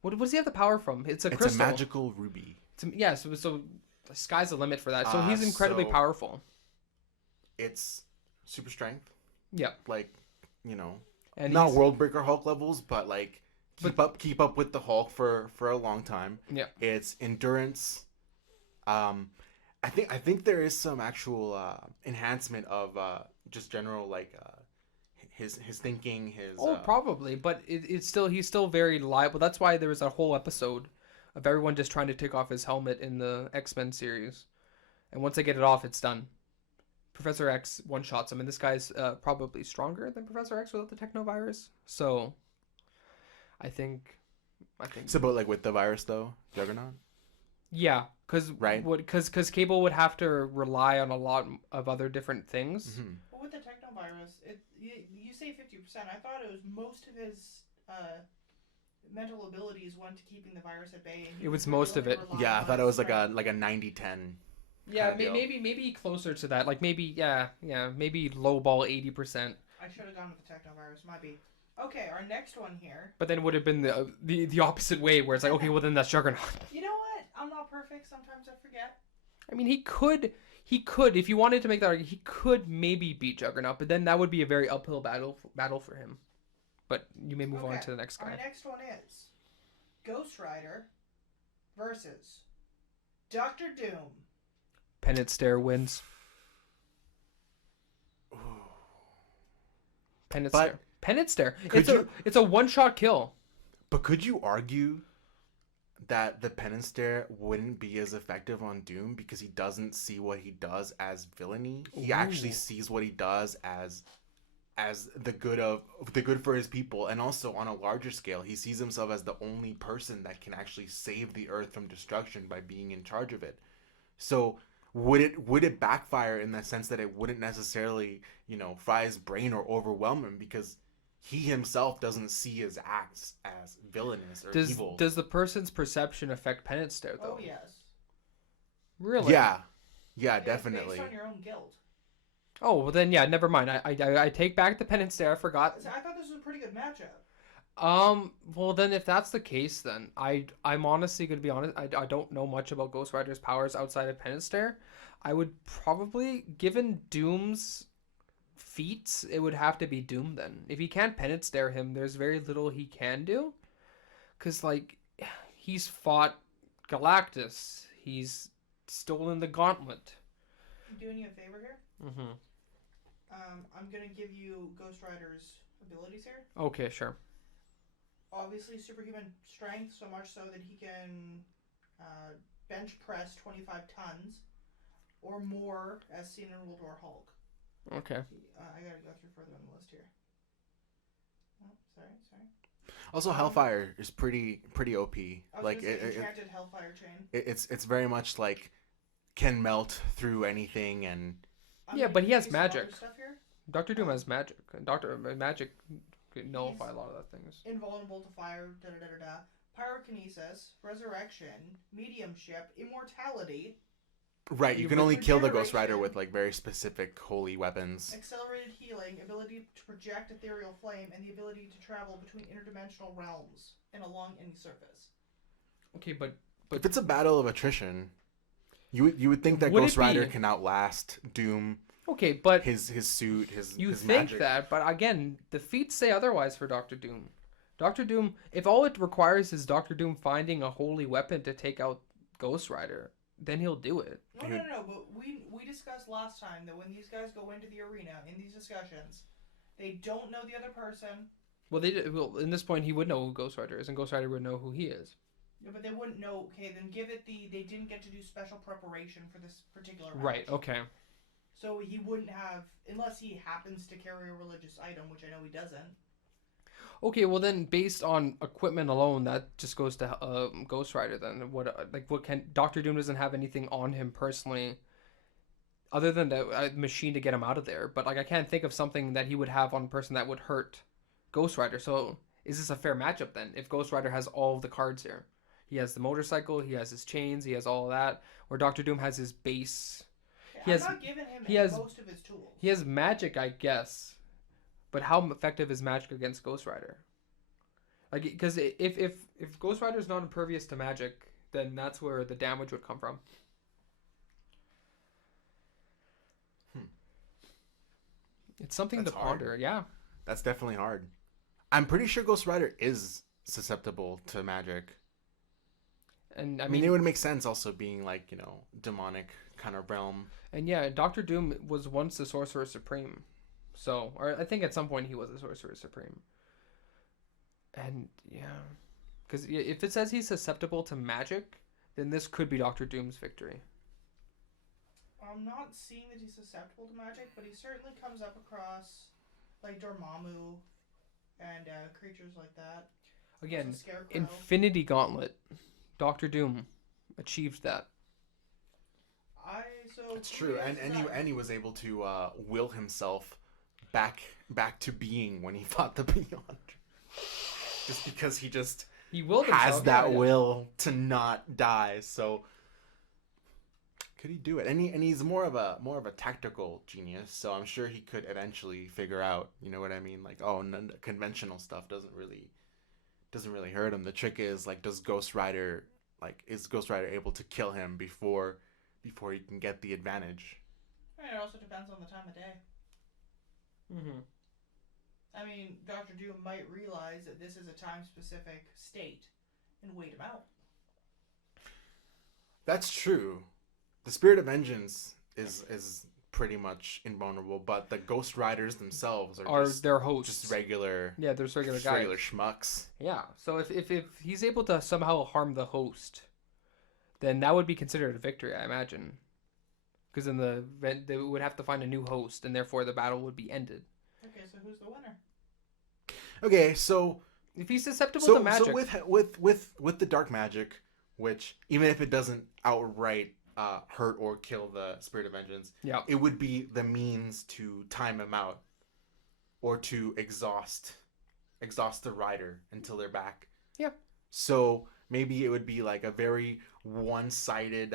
what does he have the power from? It's a crystal. It's a magical ruby. So the sky's the limit for that. So he's incredibly powerful. It's super strength. Yeah. Like, And not World Breaker Hulk levels, but like keep up with the Hulk for a long time. Yeah. It's endurance. I think there is some actual enhancement of just general his thinking, his probably, but he's still very liable. That's why there was a whole episode of everyone just trying to take off his helmet in the X-Men series, and once they get it off, it's done. Professor X one-shots him, and this guy's probably stronger than Professor X without the technovirus. So I think so, but like with the virus though, Juggernaut. Yeah, because Cable would have to rely on a lot of other different things. Mm-hmm. Well, with the technovirus, you say 50%. I thought it was most of his mental abilities went to keeping the virus at bay. And it was most of it. Yeah, I thought it was like a 90-10. Yeah, maybe closer to that. Like maybe maybe lowball 80%. I should have gone with the technovirus. Might be. Okay, our next one here. But then it would have been the opposite way, where it's like, okay, well then that's Juggernaut. You know what? I'm not perfect. Sometimes I forget. I mean, he could, if you wanted to make that argument, he could maybe beat Juggernaut, but then that would be a very uphill battle for him. But you may move on to the next guy. Our next one is Ghost Rider versus Dr. Doom. Penance Stare wins. Penance Stare. It's a one-shot kill. But could you argue that the Penance Stare wouldn't be as effective on Doom because he doesn't see what he does as villainy? He actually sees what he does as the good for his people, and also on a larger scale, he sees himself as the only person that can actually save the Earth from destruction by being in charge of it. So would it backfire in the sense that it wouldn't necessarily, fry his brain or overwhelm him, because he himself doesn't see his acts as villainous or evil? Does the person's perception affect Penance Stare, though? Oh, yes. Really? Yeah, definitely. Based on your own guilt. Oh, well then, yeah, never mind. I take back the Penance Stare. I forgot. I thought this was a pretty good matchup. Well then, if that's the case, then I'm honestly gonna be honest. I don't know much about Ghost Rider's powers outside of Penance Stare. I would probably, given Doom's feats, it would have to be Doom then. If he can't Penance Stare him, there's very little he can do. Cause he's fought Galactus. He's stolen the gauntlet. I'm doing you a favor here. Mm-hmm. I'm gonna give you Ghost Rider's abilities here. Okay, sure. Obviously, superhuman strength, so much so that he can bench press 25 tons or more, as seen in World War Hulk. Okay. I gotta go through further on the list here. Oh, sorry. Also, Hellfire is pretty OP. Enchanted Hellfire chain. It's very much like can melt through anything, and but he has magic. Dr. Doom has magic. Magic could nullify a lot of that things. Invulnerable to fire, pyrokinesis, resurrection, mediumship, immortality. Right, you can only kill the Ghost Rider with very specific holy weapons. Accelerated healing, ability to project ethereal flame, and the ability to travel between interdimensional realms and along any surface. Okay, but if it's a battle of attrition, you would think that Would it Ghost Rider be- can outlast Doom, Okay, but his suit, you his think magic. that, but again, the feats say otherwise for Doctor Doom. Doctor Doom, if all it requires is Doctor Doom finding a holy weapon to take out Ghost Rider, then he'll do it. No. But we discussed last time that when these guys go into the arena in these discussions, they don't know the other person. Well, in this point, he would know who Ghost Rider is, and Ghost Rider would know who he is. Yeah, but they wouldn't know. Okay, then give it they didn't get to do special preparation for this particular match. Right. Okay. So he wouldn't have, unless he happens to carry a religious item, which I know he doesn't. Okay. Well, then, based on equipment alone, that just goes to Ghost Rider. Then what can Doctor Doom doesn't have anything on him personally, other than the machine to get him out of there. But I can't think of something that he would have on a person that would hurt Ghost Rider. So is this a fair matchup then? If Ghost Rider has all of the cards here, he has the motorcycle, he has his chains, he has all of that, where Doctor Doom has his base. I'm not giving him most of his tools. He has magic, I guess, but how effective is magic against Ghost Rider? Because if Ghost Rider is not impervious to magic, then that's where the damage would come from. It's something That's to ponder. hard. Yeah. That's definitely hard. I'm pretty sure Ghost Rider is susceptible to magic. And I mean, it would make sense also being like, demonic kind of realm. And yeah, Doctor Doom was once the Sorcerer Supreme. So, or I think at some point he was the Sorcerer Supreme. And yeah, because if it says he's susceptible to magic, then this could be Doctor Doom's victory. I'm not seeing that he's susceptible to magic, but he certainly comes up across like Dormammu and creatures like that. Again, Scarecrow. Infinity Gauntlet. Doctor Doom achieved that. It's true, and he was able to will himself back to being when he fought the Beyond. Just because he willed has himself, that yeah. will to not die. So could he do it? And he's more of a tactical genius. So I'm sure he could eventually figure out. You know what I mean? Like, conventional stuff doesn't really hurt him. The trick is is Ghost Rider able to kill him before he can get the advantage? It also depends on the time of day. Mm-hmm. I mean, Doctor Doom might realize that this is a time-specific state and wait him out. That's true. The Spirit of Vengeance is pretty much invulnerable, but the Ghost Riders themselves are just their hosts. just regular. Yeah, there's regular just guys. regular schmucks. Yeah. So if he's able to somehow harm the host, then that would be considered a victory, I imagine. Because in the event, they would have to find a new host, and therefore the battle would be ended. Okay, so who's the winner? Okay, so if he's susceptible to magic, so with the dark magic, which even if it doesn't outright hurt or kill the Spirit of Vengeance, yeah, it would be the means to time him out or to exhaust the rider until they're back. Yeah. So maybe it would be like a very one-sided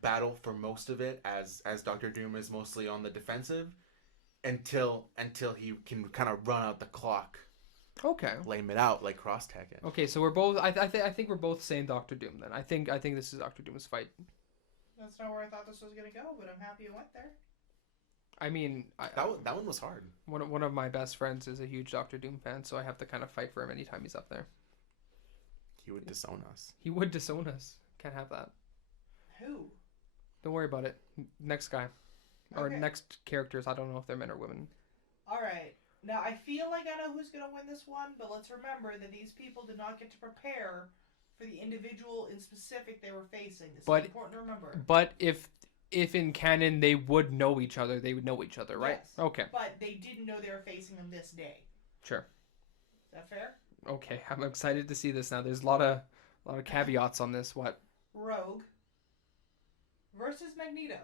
battle for most of it, as Doctor Doom is mostly on the defensive until he can kind of run out the clock. Okay. Lame it out like cross-tag it. Okay, so we're both. I think we're both saying Doctor Doom. Then I think this is Doctor Doom's fight. That's not where I thought this was gonna go, but I'm happy it went there. I mean, that one was hard. One of my best friends is a huge Doctor Doom fan, so I have to kind of fight for him anytime he's up there. He would disown us. He would disown us. Can't have that. Who? Don't worry about it. Next guy. Or Okay. next characters. I don't know if they're men or women. Alright. Now, I feel like I know who's going to win this one, but let's remember that these people did not get to prepare for the individual in specific they were facing. This is important to remember. But if in canon they would know each other, they would know each other, right? Yes. Okay. But they didn't know they were facing them this day. Sure. Is that fair? Okay, I'm excited to see this now. There's a lot of caveats on this. What? Rogue versus Magneto.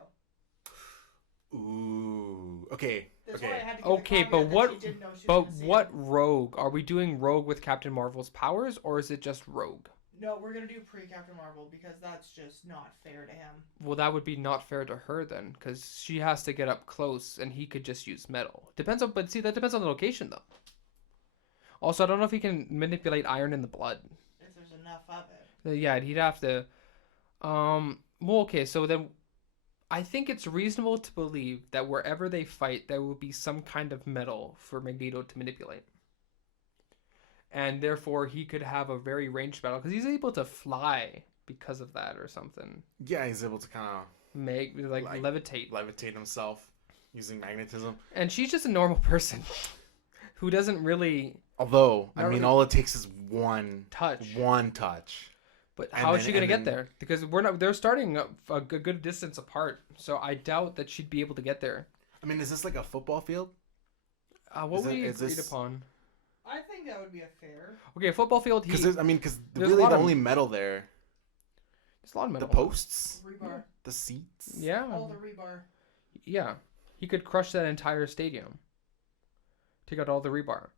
Ooh. Okay. That's why I had to give the Okay, caveat but that what? she didn't know she was But gonna see what it. Rogue? Are we doing Rogue with Captain Marvel's powers, or is it just Rogue? No, we're going to do pre-Captain Marvel because that's just not fair to him. Well, that would be not fair to her then, because she has to get up close, and he could just use metal. Depends on, but see, that depends on the location though. Also, I don't know if he can manipulate iron in the blood. If there's enough of it. Yeah, he'd have to. Well, okay, so then I think it's reasonable to believe that wherever they fight, there will be some kind of metal for Magneto to manipulate. And therefore, he could have a very ranged battle because he's able to fly because of that or something. Yeah, he's able to kind of Make like levitate. levitate himself using magnetism. And she's just a normal person who doesn't really Although, I Not mean, really- all it takes is one touch. touch. But And how is then- she gonna and get then- there? Because they're starting a good distance apart. So I doubt that she'd be able to get there. I mean, is this like a football field? What we is agreed this- upon? I think that would be a fair. Okay, football field. Because There's because there's a really lot the of- only metal there, a lot of the metal. posts, Rebar. the seats. Yeah, All the rebar. yeah. He could crush that entire stadium. Take out all the rebar.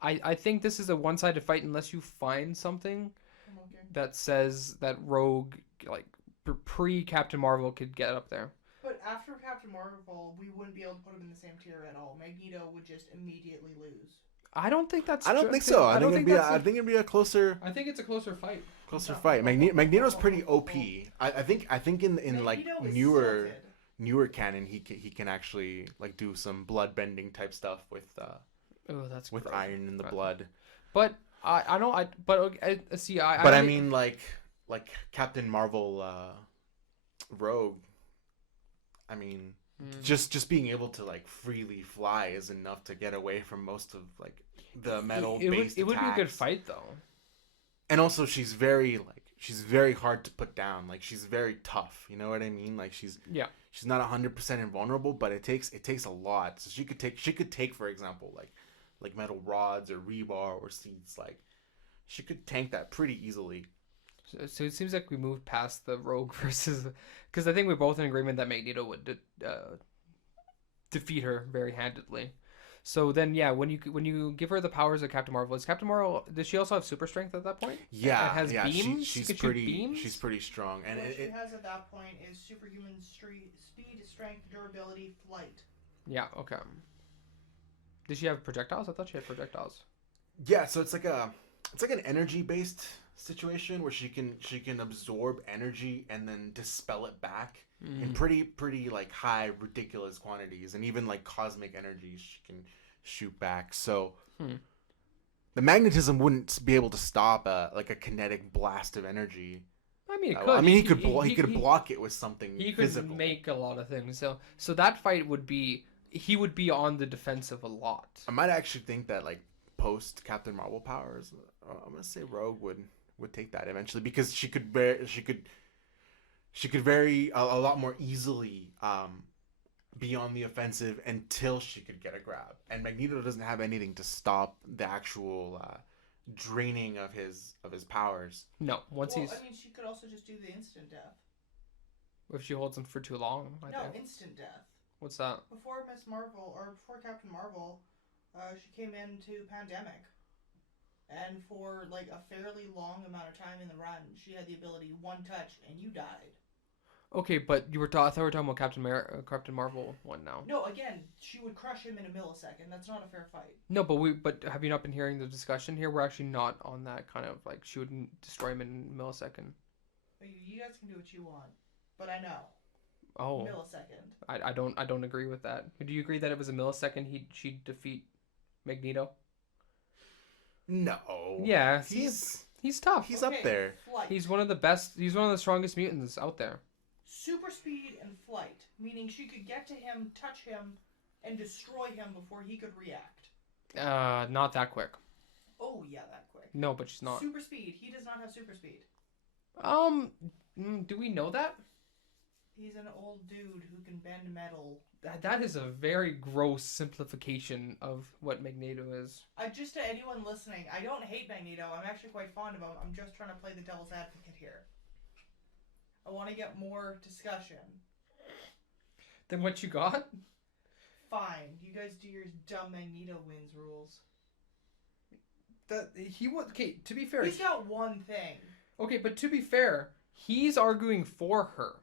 I think this is a one-sided fight unless you find something I'm okay. that says that Rogue, like pre Captain Marvel, could get up there. But after Captain Marvel, we wouldn't be able to put him in the same tier at all. Magneto would just immediately lose. I don't think that's. I don't true. think so. I don't think it'd be. that's I think it'd be a closer I think it's a closer fight. fight. Magneto's pretty OP. I think in like Magneto is newer silted. canon he can actually like do some blood bending type stuff with Oh, that's with gross. iron in the Right. blood. But I don't. But okay, see, But I mean like Captain Marvel Rogue. I mean Mm. just being able to like freely fly is enough to get away from most of like the metal based It would be a good fight though. And also she's very hard to put down. Like she's very tough. You know what I mean? Like she's not 100% invulnerable, but it takes a lot. So she could take for example like metal rods or rebar or seats. Like she could tank that pretty easily. So it seems like we moved past the Rogue versus, because I think we're both in agreement that Magneto would defeat her very handedly. So then, yeah, when you give her the powers of Captain Marvel, does she also have super strength at that point? Yeah, It has beams? She's She could shoot pretty. beams? She's pretty strong, and what she it has at that point is superhuman speed, strength, durability, flight. Yeah. Okay. Does she have projectiles? I thought she had projectiles. yeah. So it's like an energy based situation where she can absorb energy and then dispel it back in pretty like high ridiculous quantities, and even like cosmic energy she can shoot back. So the magnetism wouldn't be able to stop a kinetic blast of energy. I mean, it could. I mean, he could block it with something He could physical. make a lot of things. So that fight would be, he would be on the defensive a lot. I might actually think that like post Captain Marvel powers, I'm gonna say Rogue would take that eventually, because she could very a lot more easily be on the offensive until she could get a grab, and Magneto doesn't have anything to stop the actual draining of his powers. No, once Well, he's I mean, she could also just do the instant death. if she holds him for too long. I No, think. instant death. What's that? Before Miss Marvel, or before Captain Marvel, she came into Pandemic. And for like a fairly long amount of time in the run, she had the ability one touch and you died. Okay, but I thought we were talking about Captain Marvel one now. No, again, she would crush him in a millisecond. That's not a fair fight. No, but have you not been hearing the discussion here? We're actually not on that kind of like she would destroy him in a millisecond. You guys can do what you want, but I know. Oh, Millisecond. I don't agree with that. Do you agree that it was a millisecond she'd defeat Magneto? No. Yeah, he's tough. he's up there. Flight. He's one of the best. He's one of the strongest mutants out there. Super speed and flight, meaning she could get to him, touch him, and destroy him before he could react. Not that quick. Oh yeah, that quick. No, but she's not. Super speed. He does not have super speed. Do we know that? He's an old dude who can bend metal. That is a very gross simplification of what Magneto is. Just to anyone listening, I don't hate Magneto. I'm actually quite fond of him. I'm just trying to play the devil's advocate here. I want to get more discussion. Then what you got? Fine. You guys do your dumb Magneto wins rules. Okay, to be fair. He's got one thing. Okay, but to be fair, he's arguing for her.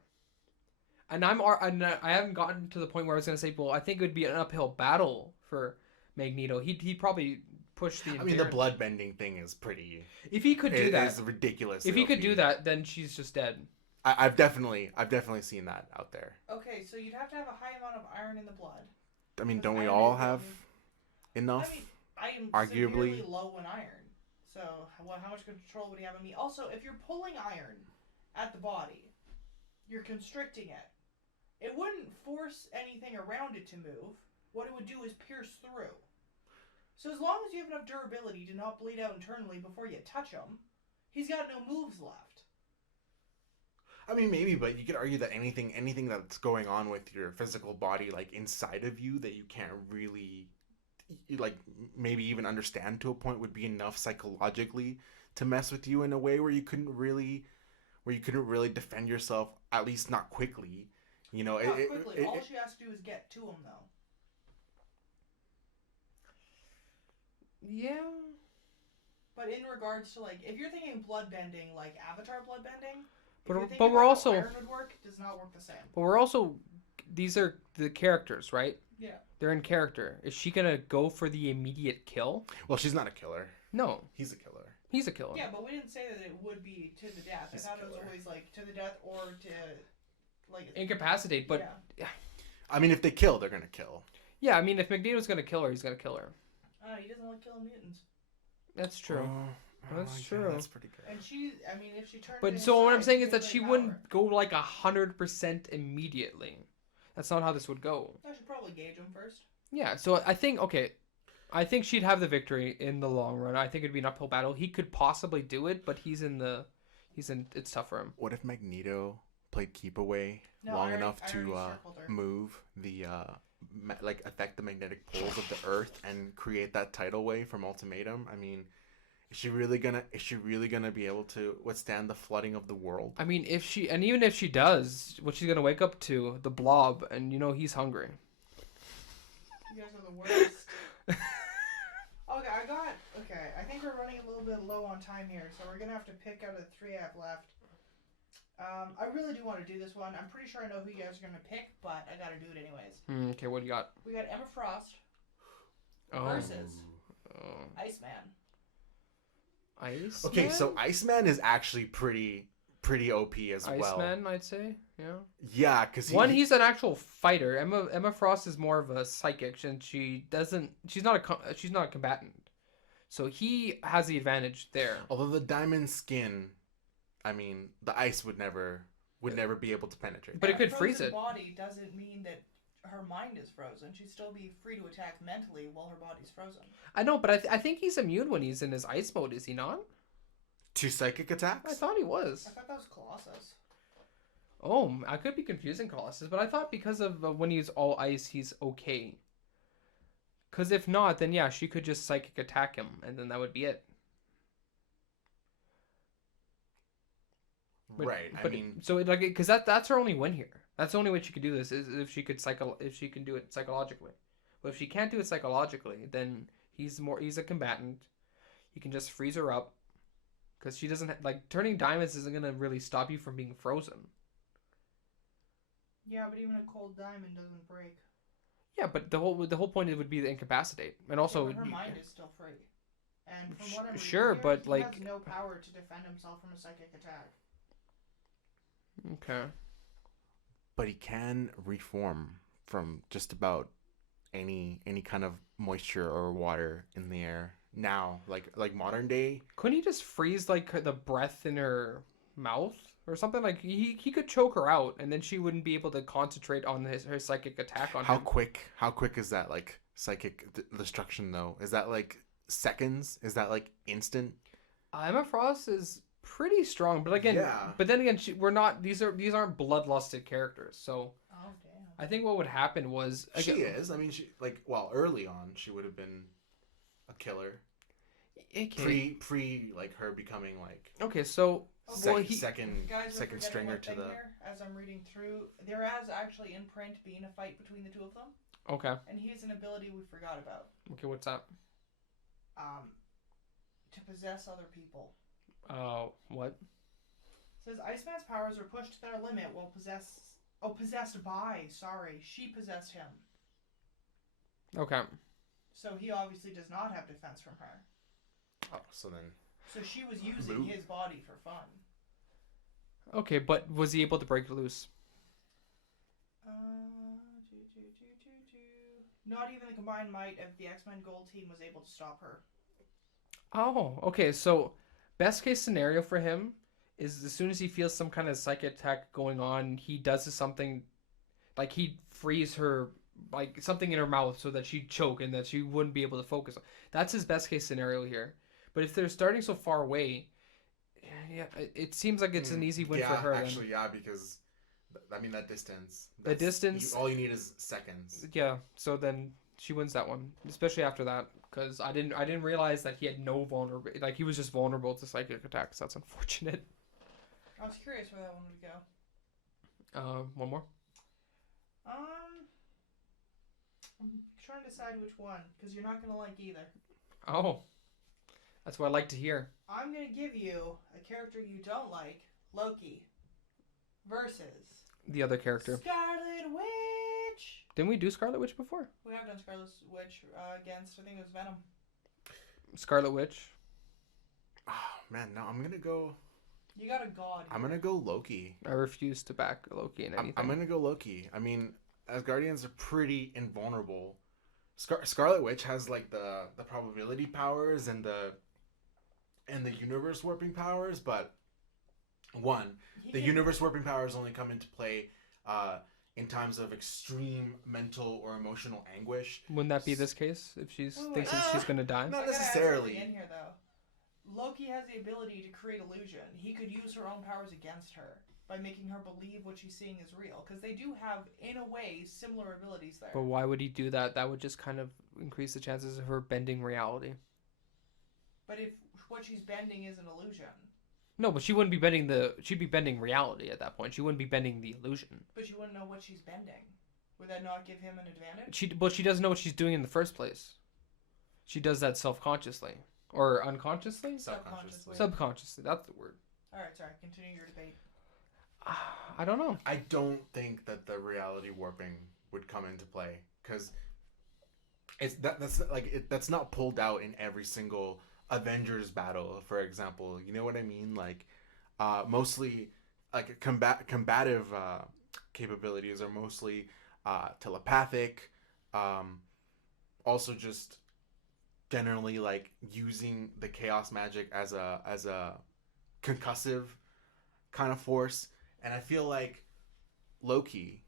And I haven't gotten to the point where I was going to say, well, I think it would be an uphill battle for Magneto. He'd probably push the. I mean, the blood bending thing is pretty. If he could do that, is ridiculous. If he could do that, then she's just dead. I've definitely seen that out there. Okay, so you'd have to have a high amount of iron in the blood. I mean, Because don't we iron all is have really- enough? I mean, I am Arguably. severely low in iron. So, how much control would he have on me? Also, if you're pulling iron at the body, you're constricting it. It wouldn't force anything around it to move. What it would do is pierce through. So as long as you have enough durability to not bleed out internally before you touch him, he's got no moves left. I mean, maybe, but you could argue that anything that's going on with your physical body, like inside of you, that you can't really, like, maybe even understand to a point, would be enough psychologically to mess with you in a way where you couldn't really defend yourself, at least not quickly. You know, Not quickly. All she has to do is get to him, though. Yeah. But in regards to, like, if you're thinking blood bending, like Avatar blood bending, But we're also iron would work, it does not work the same. But we're also, these are the characters, right? Yeah. They're in character. Is she gonna go for the immediate kill? Well, she's not a killer. No, He's a killer. he's a killer. Yeah, but we didn't say that it would be to the death. He's I thought a it was killer. always like to the death or to like Incapacitate, but yeah. I mean, if they kill, they're gonna kill. yeah, I mean, if Magneto's gonna kill her, he's gonna kill her. He doesn't like killing mutants. That's true. That's yeah, true. That's pretty good. And she, I mean, if she turned. But it so what I'm inside, saying she'd is that get she great wouldn't power. go like 100% immediately. That's not how this would go. I should probably gauge him first. Yeah, so I think she'd have the victory in the long run. I think it'd be an uphill battle. He could possibly do it, but it's tough for him. What if Magneto played keep away No, long I already- enough I to already circled her. move the like affect the magnetic poles of the Earth and create that tidal wave from Ultimatum? I mean, is she really gonna be able to withstand the flooding of the world? I mean, even if she does, what she's gonna wake up to, the Blob, and he's hungry. You guys are the worst. Okay, I think we're running a little bit low on time here, so we're gonna have to pick out of the 3 I have left. I really do want to do this one. I'm pretty sure I know who you guys are gonna pick, but I gotta do it anyways. Okay, what do you got? We got Emma Frost Oh. versus Oh. Iceman. Iceman? Okay, so Iceman is actually pretty OP as well. Iceman, I'd say, yeah. Yeah, because He's an actual fighter. Emma Frost is more of a psychic, and she's not a combatant. So he has the advantage there. although the diamond skin, I mean, the ice would never be able to penetrate. But it could frozen freeze it. Body doesn't mean that her mind is frozen. She'd still be free to attack mentally while her body's frozen. I know, but I think he's immune when he's in his ice mode, is he not? To psychic attacks? I thought he was. I thought that was Colossus. Oh, I could be confusing Colossus, but I thought because of when he's all ice, he's okay. Because if not, then yeah, she could just psychic attack him, and then that would be it. Right. I mean, so because that's her only win here. That's the only way she could do this is if she can do it psychologically. But if she can't do it psychologically, then he's a combatant. He can just freeze her up, because she doesn't turning diamonds isn't gonna really stop you from being frozen. Yeah, but even a cold diamond doesn't break. Yeah, but the whole point would be to incapacitate, and also Yeah, but her mind is still free. And from what I'm reading sure, here, but, he has no power to defend himself from a psychic attack. Okay. but he can reform from just about any kind of moisture or water in the air. Now, like modern day, Couldn't he just freeze the breath in her mouth or something? Like he could choke her out, and then she wouldn't be able to concentrate on her psychic attack on how him. quick is that psychic destruction though? Is that seconds? Is that instant? Emma Frost is pretty strong, but again, Yeah. but then again, we're not. These aren't bloodlusted characters, so Oh, damn. I think what would happen was She is. I mean, she early on she would have been a killer. Okay. Pre her becoming Okay, so second You guys are second forgetting stringer one to thing the. here, as I'm reading through, there has actually in print been a fight between the two of them, okay, and he has an ability we forgot about. what's that? To possess other people. What? It says Iceman's powers are pushed to their limit while possessed by, she possessed him. Okay. So he obviously does not have defense from her. Oh, so then. So she was using Luke. his body for fun. Okay, but was he able to break it loose? Not even the combined might of the X-Men Gold team was able to stop her. Oh, okay. So, best case scenario for him is as soon as he feels some kind of psychic attack going on, he does something like he frees her, like something in her mouth so that she'd choke and that she wouldn't be able to focus. That's his best case scenario here. But if they're starting so far away, yeah, it seems like it's an easy win for her. Actually, yeah, because I mean that distance. The distance. All you need is seconds. Yeah, so then she wins that one, especially after that, because I didn't realize that he had no vulnerability. Like he was just vulnerable to psychic attacks. That's unfortunate. I was curious where that one would go. One more. I'm trying to decide which one because you're not gonna like either. Oh, that's what I like to hear. I'm gonna give you a character you don't like, Loki, versus The other character. Scarlet Witch. Didn't we do Scarlet Witch before? We have done Scarlet Witch against, I think it was Venom. Scarlet Witch. Oh man, no, I'm gonna go. You got a god. I'm gonna go Loki. I refuse to back Loki in anything. I'm gonna go Loki. I mean, Asgardians are pretty invulnerable. Scarlet Witch has like the probability powers and the universe warping powers, but the universe warping powers only come into play in times of extreme mental or emotional anguish. Wouldn't that be this case if she thinks that she's gonna die? Not necessarily. In here though, Loki has the ability to create illusion. He could use her own powers against her by making her believe what she's seeing is real, because they do have, in a way, similar abilities there. But why would he do that? That would just kind of increase the chances of her bending reality. But if what she's bending is an illusion. No, but she wouldn't be bending she'd be bending reality at that point. She wouldn't be bending the illusion. But you wouldn't know what she's bending. Would that not give him an advantage? She doesn't know what she's doing in the first place. She does that self-consciously. Or unconsciously? Subconsciously, that's the word. Alright, sorry, continue your debate. I don't know. I don't think that the reality warping would come into play, because that's not pulled out in every single Avengers battle, for example. You know what I mean? Like, mostly like combative capabilities are mostly telepathic. Also, just generally like using the chaos magic as a concussive kind of force. And I feel like Loki,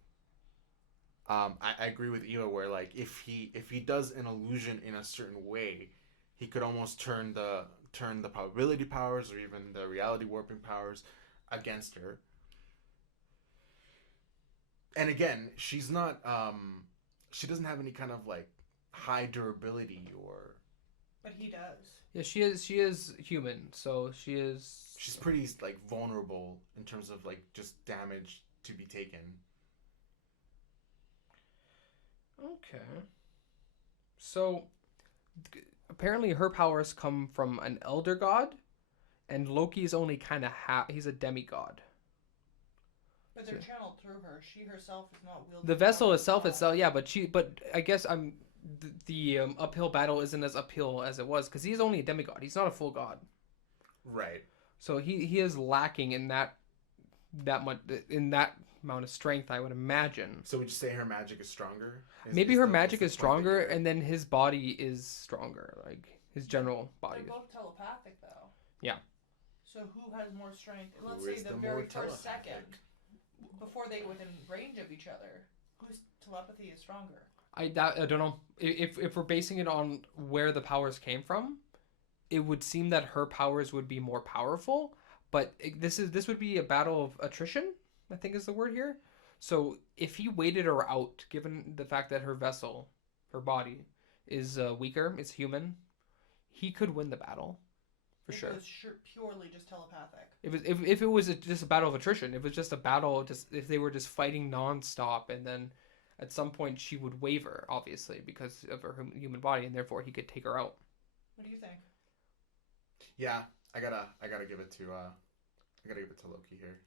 I agree with Eva where like if he does an illusion in a certain way, he could almost turn the probability powers or even the reality warping powers against her. And again, she's not she doesn't have any kind of like high durability or. But he does. Yeah, she is human, so she's pretty like vulnerable in terms of like just damage to be taken. Okay. So apparently her powers come from an elder god, and Loki's only kind of he's a demigod. But they're channeled through her. She herself is not wielding the vessel itself, yeah, but I guess the uphill battle isn't as uphill as it was because he's only a demigod. He's not a full god. Right. So he is lacking in that much in that amount of strength, I would imagine. So would you say her magic is stronger? Maybe her magic is stronger, and then his body is stronger, like his general body. They're both telepathic, though. Yeah. So who has more strength? Let's Who say is the the very more first telepathic? second, before they were within range of each other, whose telepathy is stronger? I don't know. If we're basing it on where the powers came from, it would seem that her powers would be more powerful. But this would be a battle of attrition, I think is the word here. So if he waited her out, given the fact that her vessel, her body, is weaker, it's human, he could win the battle, for sure. It was purely just telepathic. If it was just a battle of attrition, if it was just a battle, if they were just fighting nonstop, and then at some point she would waver, obviously, because of her human body, and therefore he could take her out. What do you think? Yeah, I gotta give it to Loki here.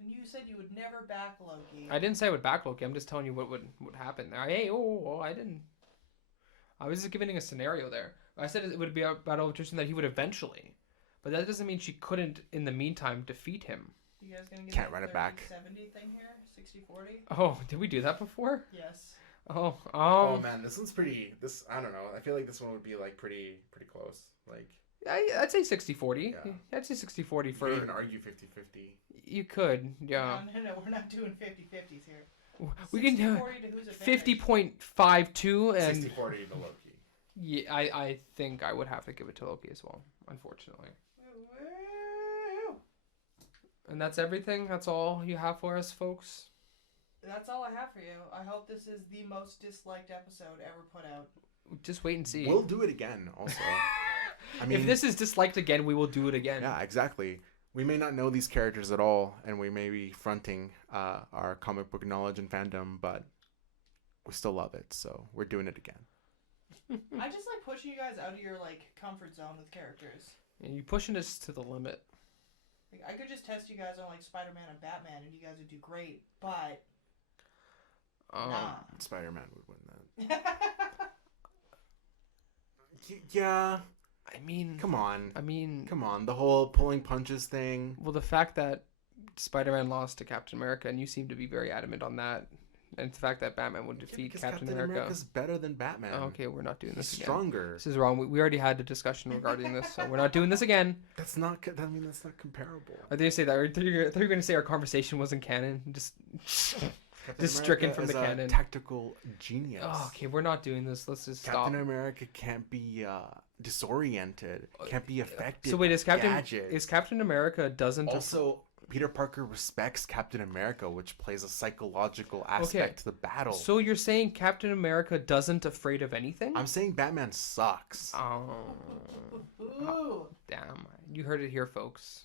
And you said you would never back Loki. I didn't say I would back Loki. I'm just telling you what would happen. I didn't. I was just giving a scenario there. I said it would be a battle of attrition that he would eventually, but that doesn't mean she couldn't in the meantime defeat him. You guys gonna get Can't that run it back. 30-70 thing here? 60-40? Oh, did we do that before? Yes. Oh, Oh man, this one's pretty. I don't know. I feel like this one would be like pretty close. Like I'd say 60-40. Yeah. I'd say 60-40 you for. could even argue 50-50. You could, yeah. No, we're not doing 50-50s here. We can do 60-40 to who's advantage. 50.52 and 60-40 to Loki. yeah, I think I would have to give it to Loki as well, unfortunately. Woo! And that's everything. That's all you have for us, folks. That's all I have for you. I hope this is the most disliked episode ever put out. Just wait and see. We'll do it again. Also, I mean, if this is disliked again, we will do it again. yeah, exactly. We may not know these characters at all, and we may be fronting our comic book knowledge and fandom, but we still love it, so we're doing it again. I just like pushing you guys out of your like comfort zone with characters. And you pushing us to the limit. Like, I could just test you guys on like Spider-Man and Batman, and you guys would do great. But nah. Spider-Man would win that. Yeah. I mean, Come on. come on. The whole pulling punches thing. well, the fact that Spider-Man lost to Captain America, and you seem to be very adamant on that, and the fact that Batman would defeat because Captain Captain America. America's better than Batman. Oh, okay, we're not doing He's this again. stronger. This is wrong. We already had a discussion regarding this, so we're not doing this again. That's not. I mean, that's not comparable. I think you say that. I thought you were going to say our conversation wasn't canon. Just Captain stricken America from is the a canon. Tactical genius. Oh, okay, we're not doing this. Let's just stop. Captain America can't be disoriented. Can't be affected. So wait, by gadgets. is Captain America doesn't Also, Peter Parker respects Captain America, which plays a psychological aspect to the battle. So you're saying Captain America doesn't afraid of anything? I'm saying Batman sucks. Oh, Ooh. damn! You heard it here, folks.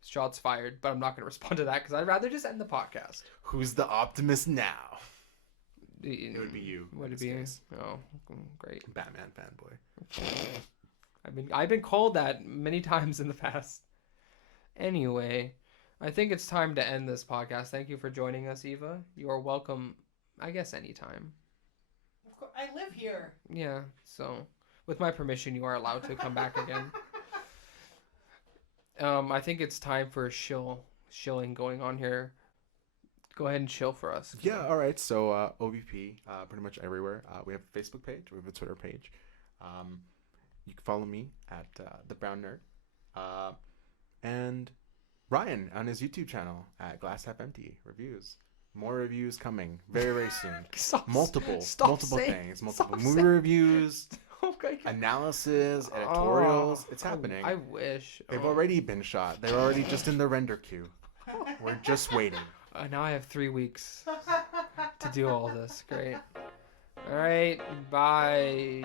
Shots fired, but I'm not going to respond to that because I'd rather just end the podcast. Who's the Optimist now? It would be you Would in it this be? case. Oh, great. Batman fanboy. I've been called that many times in the past. Anyway, I think it's time to end this podcast. Thank you for joining us, Eva. You are welcome, I guess, anytime. Of course, I live here. Yeah, so with my permission, you are allowed to come back again. I think it's time for shilling going on here. Go ahead and chill for us. Yeah, all right. So OVP, pretty much everywhere. We have a Facebook page. We have a Twitter page. You can follow me at The Brown Nerd. And Ryan on his YouTube channel at Glass Half Empty Reviews. More reviews coming very, very soon. Multiple things. Multiple movie reviews, Okay. analysis, editorials. It's happening. I wish. They've already been shot. They're already just in the render queue. We're just waiting. Now I have 3 weeks to do all this. Great. All right. Bye.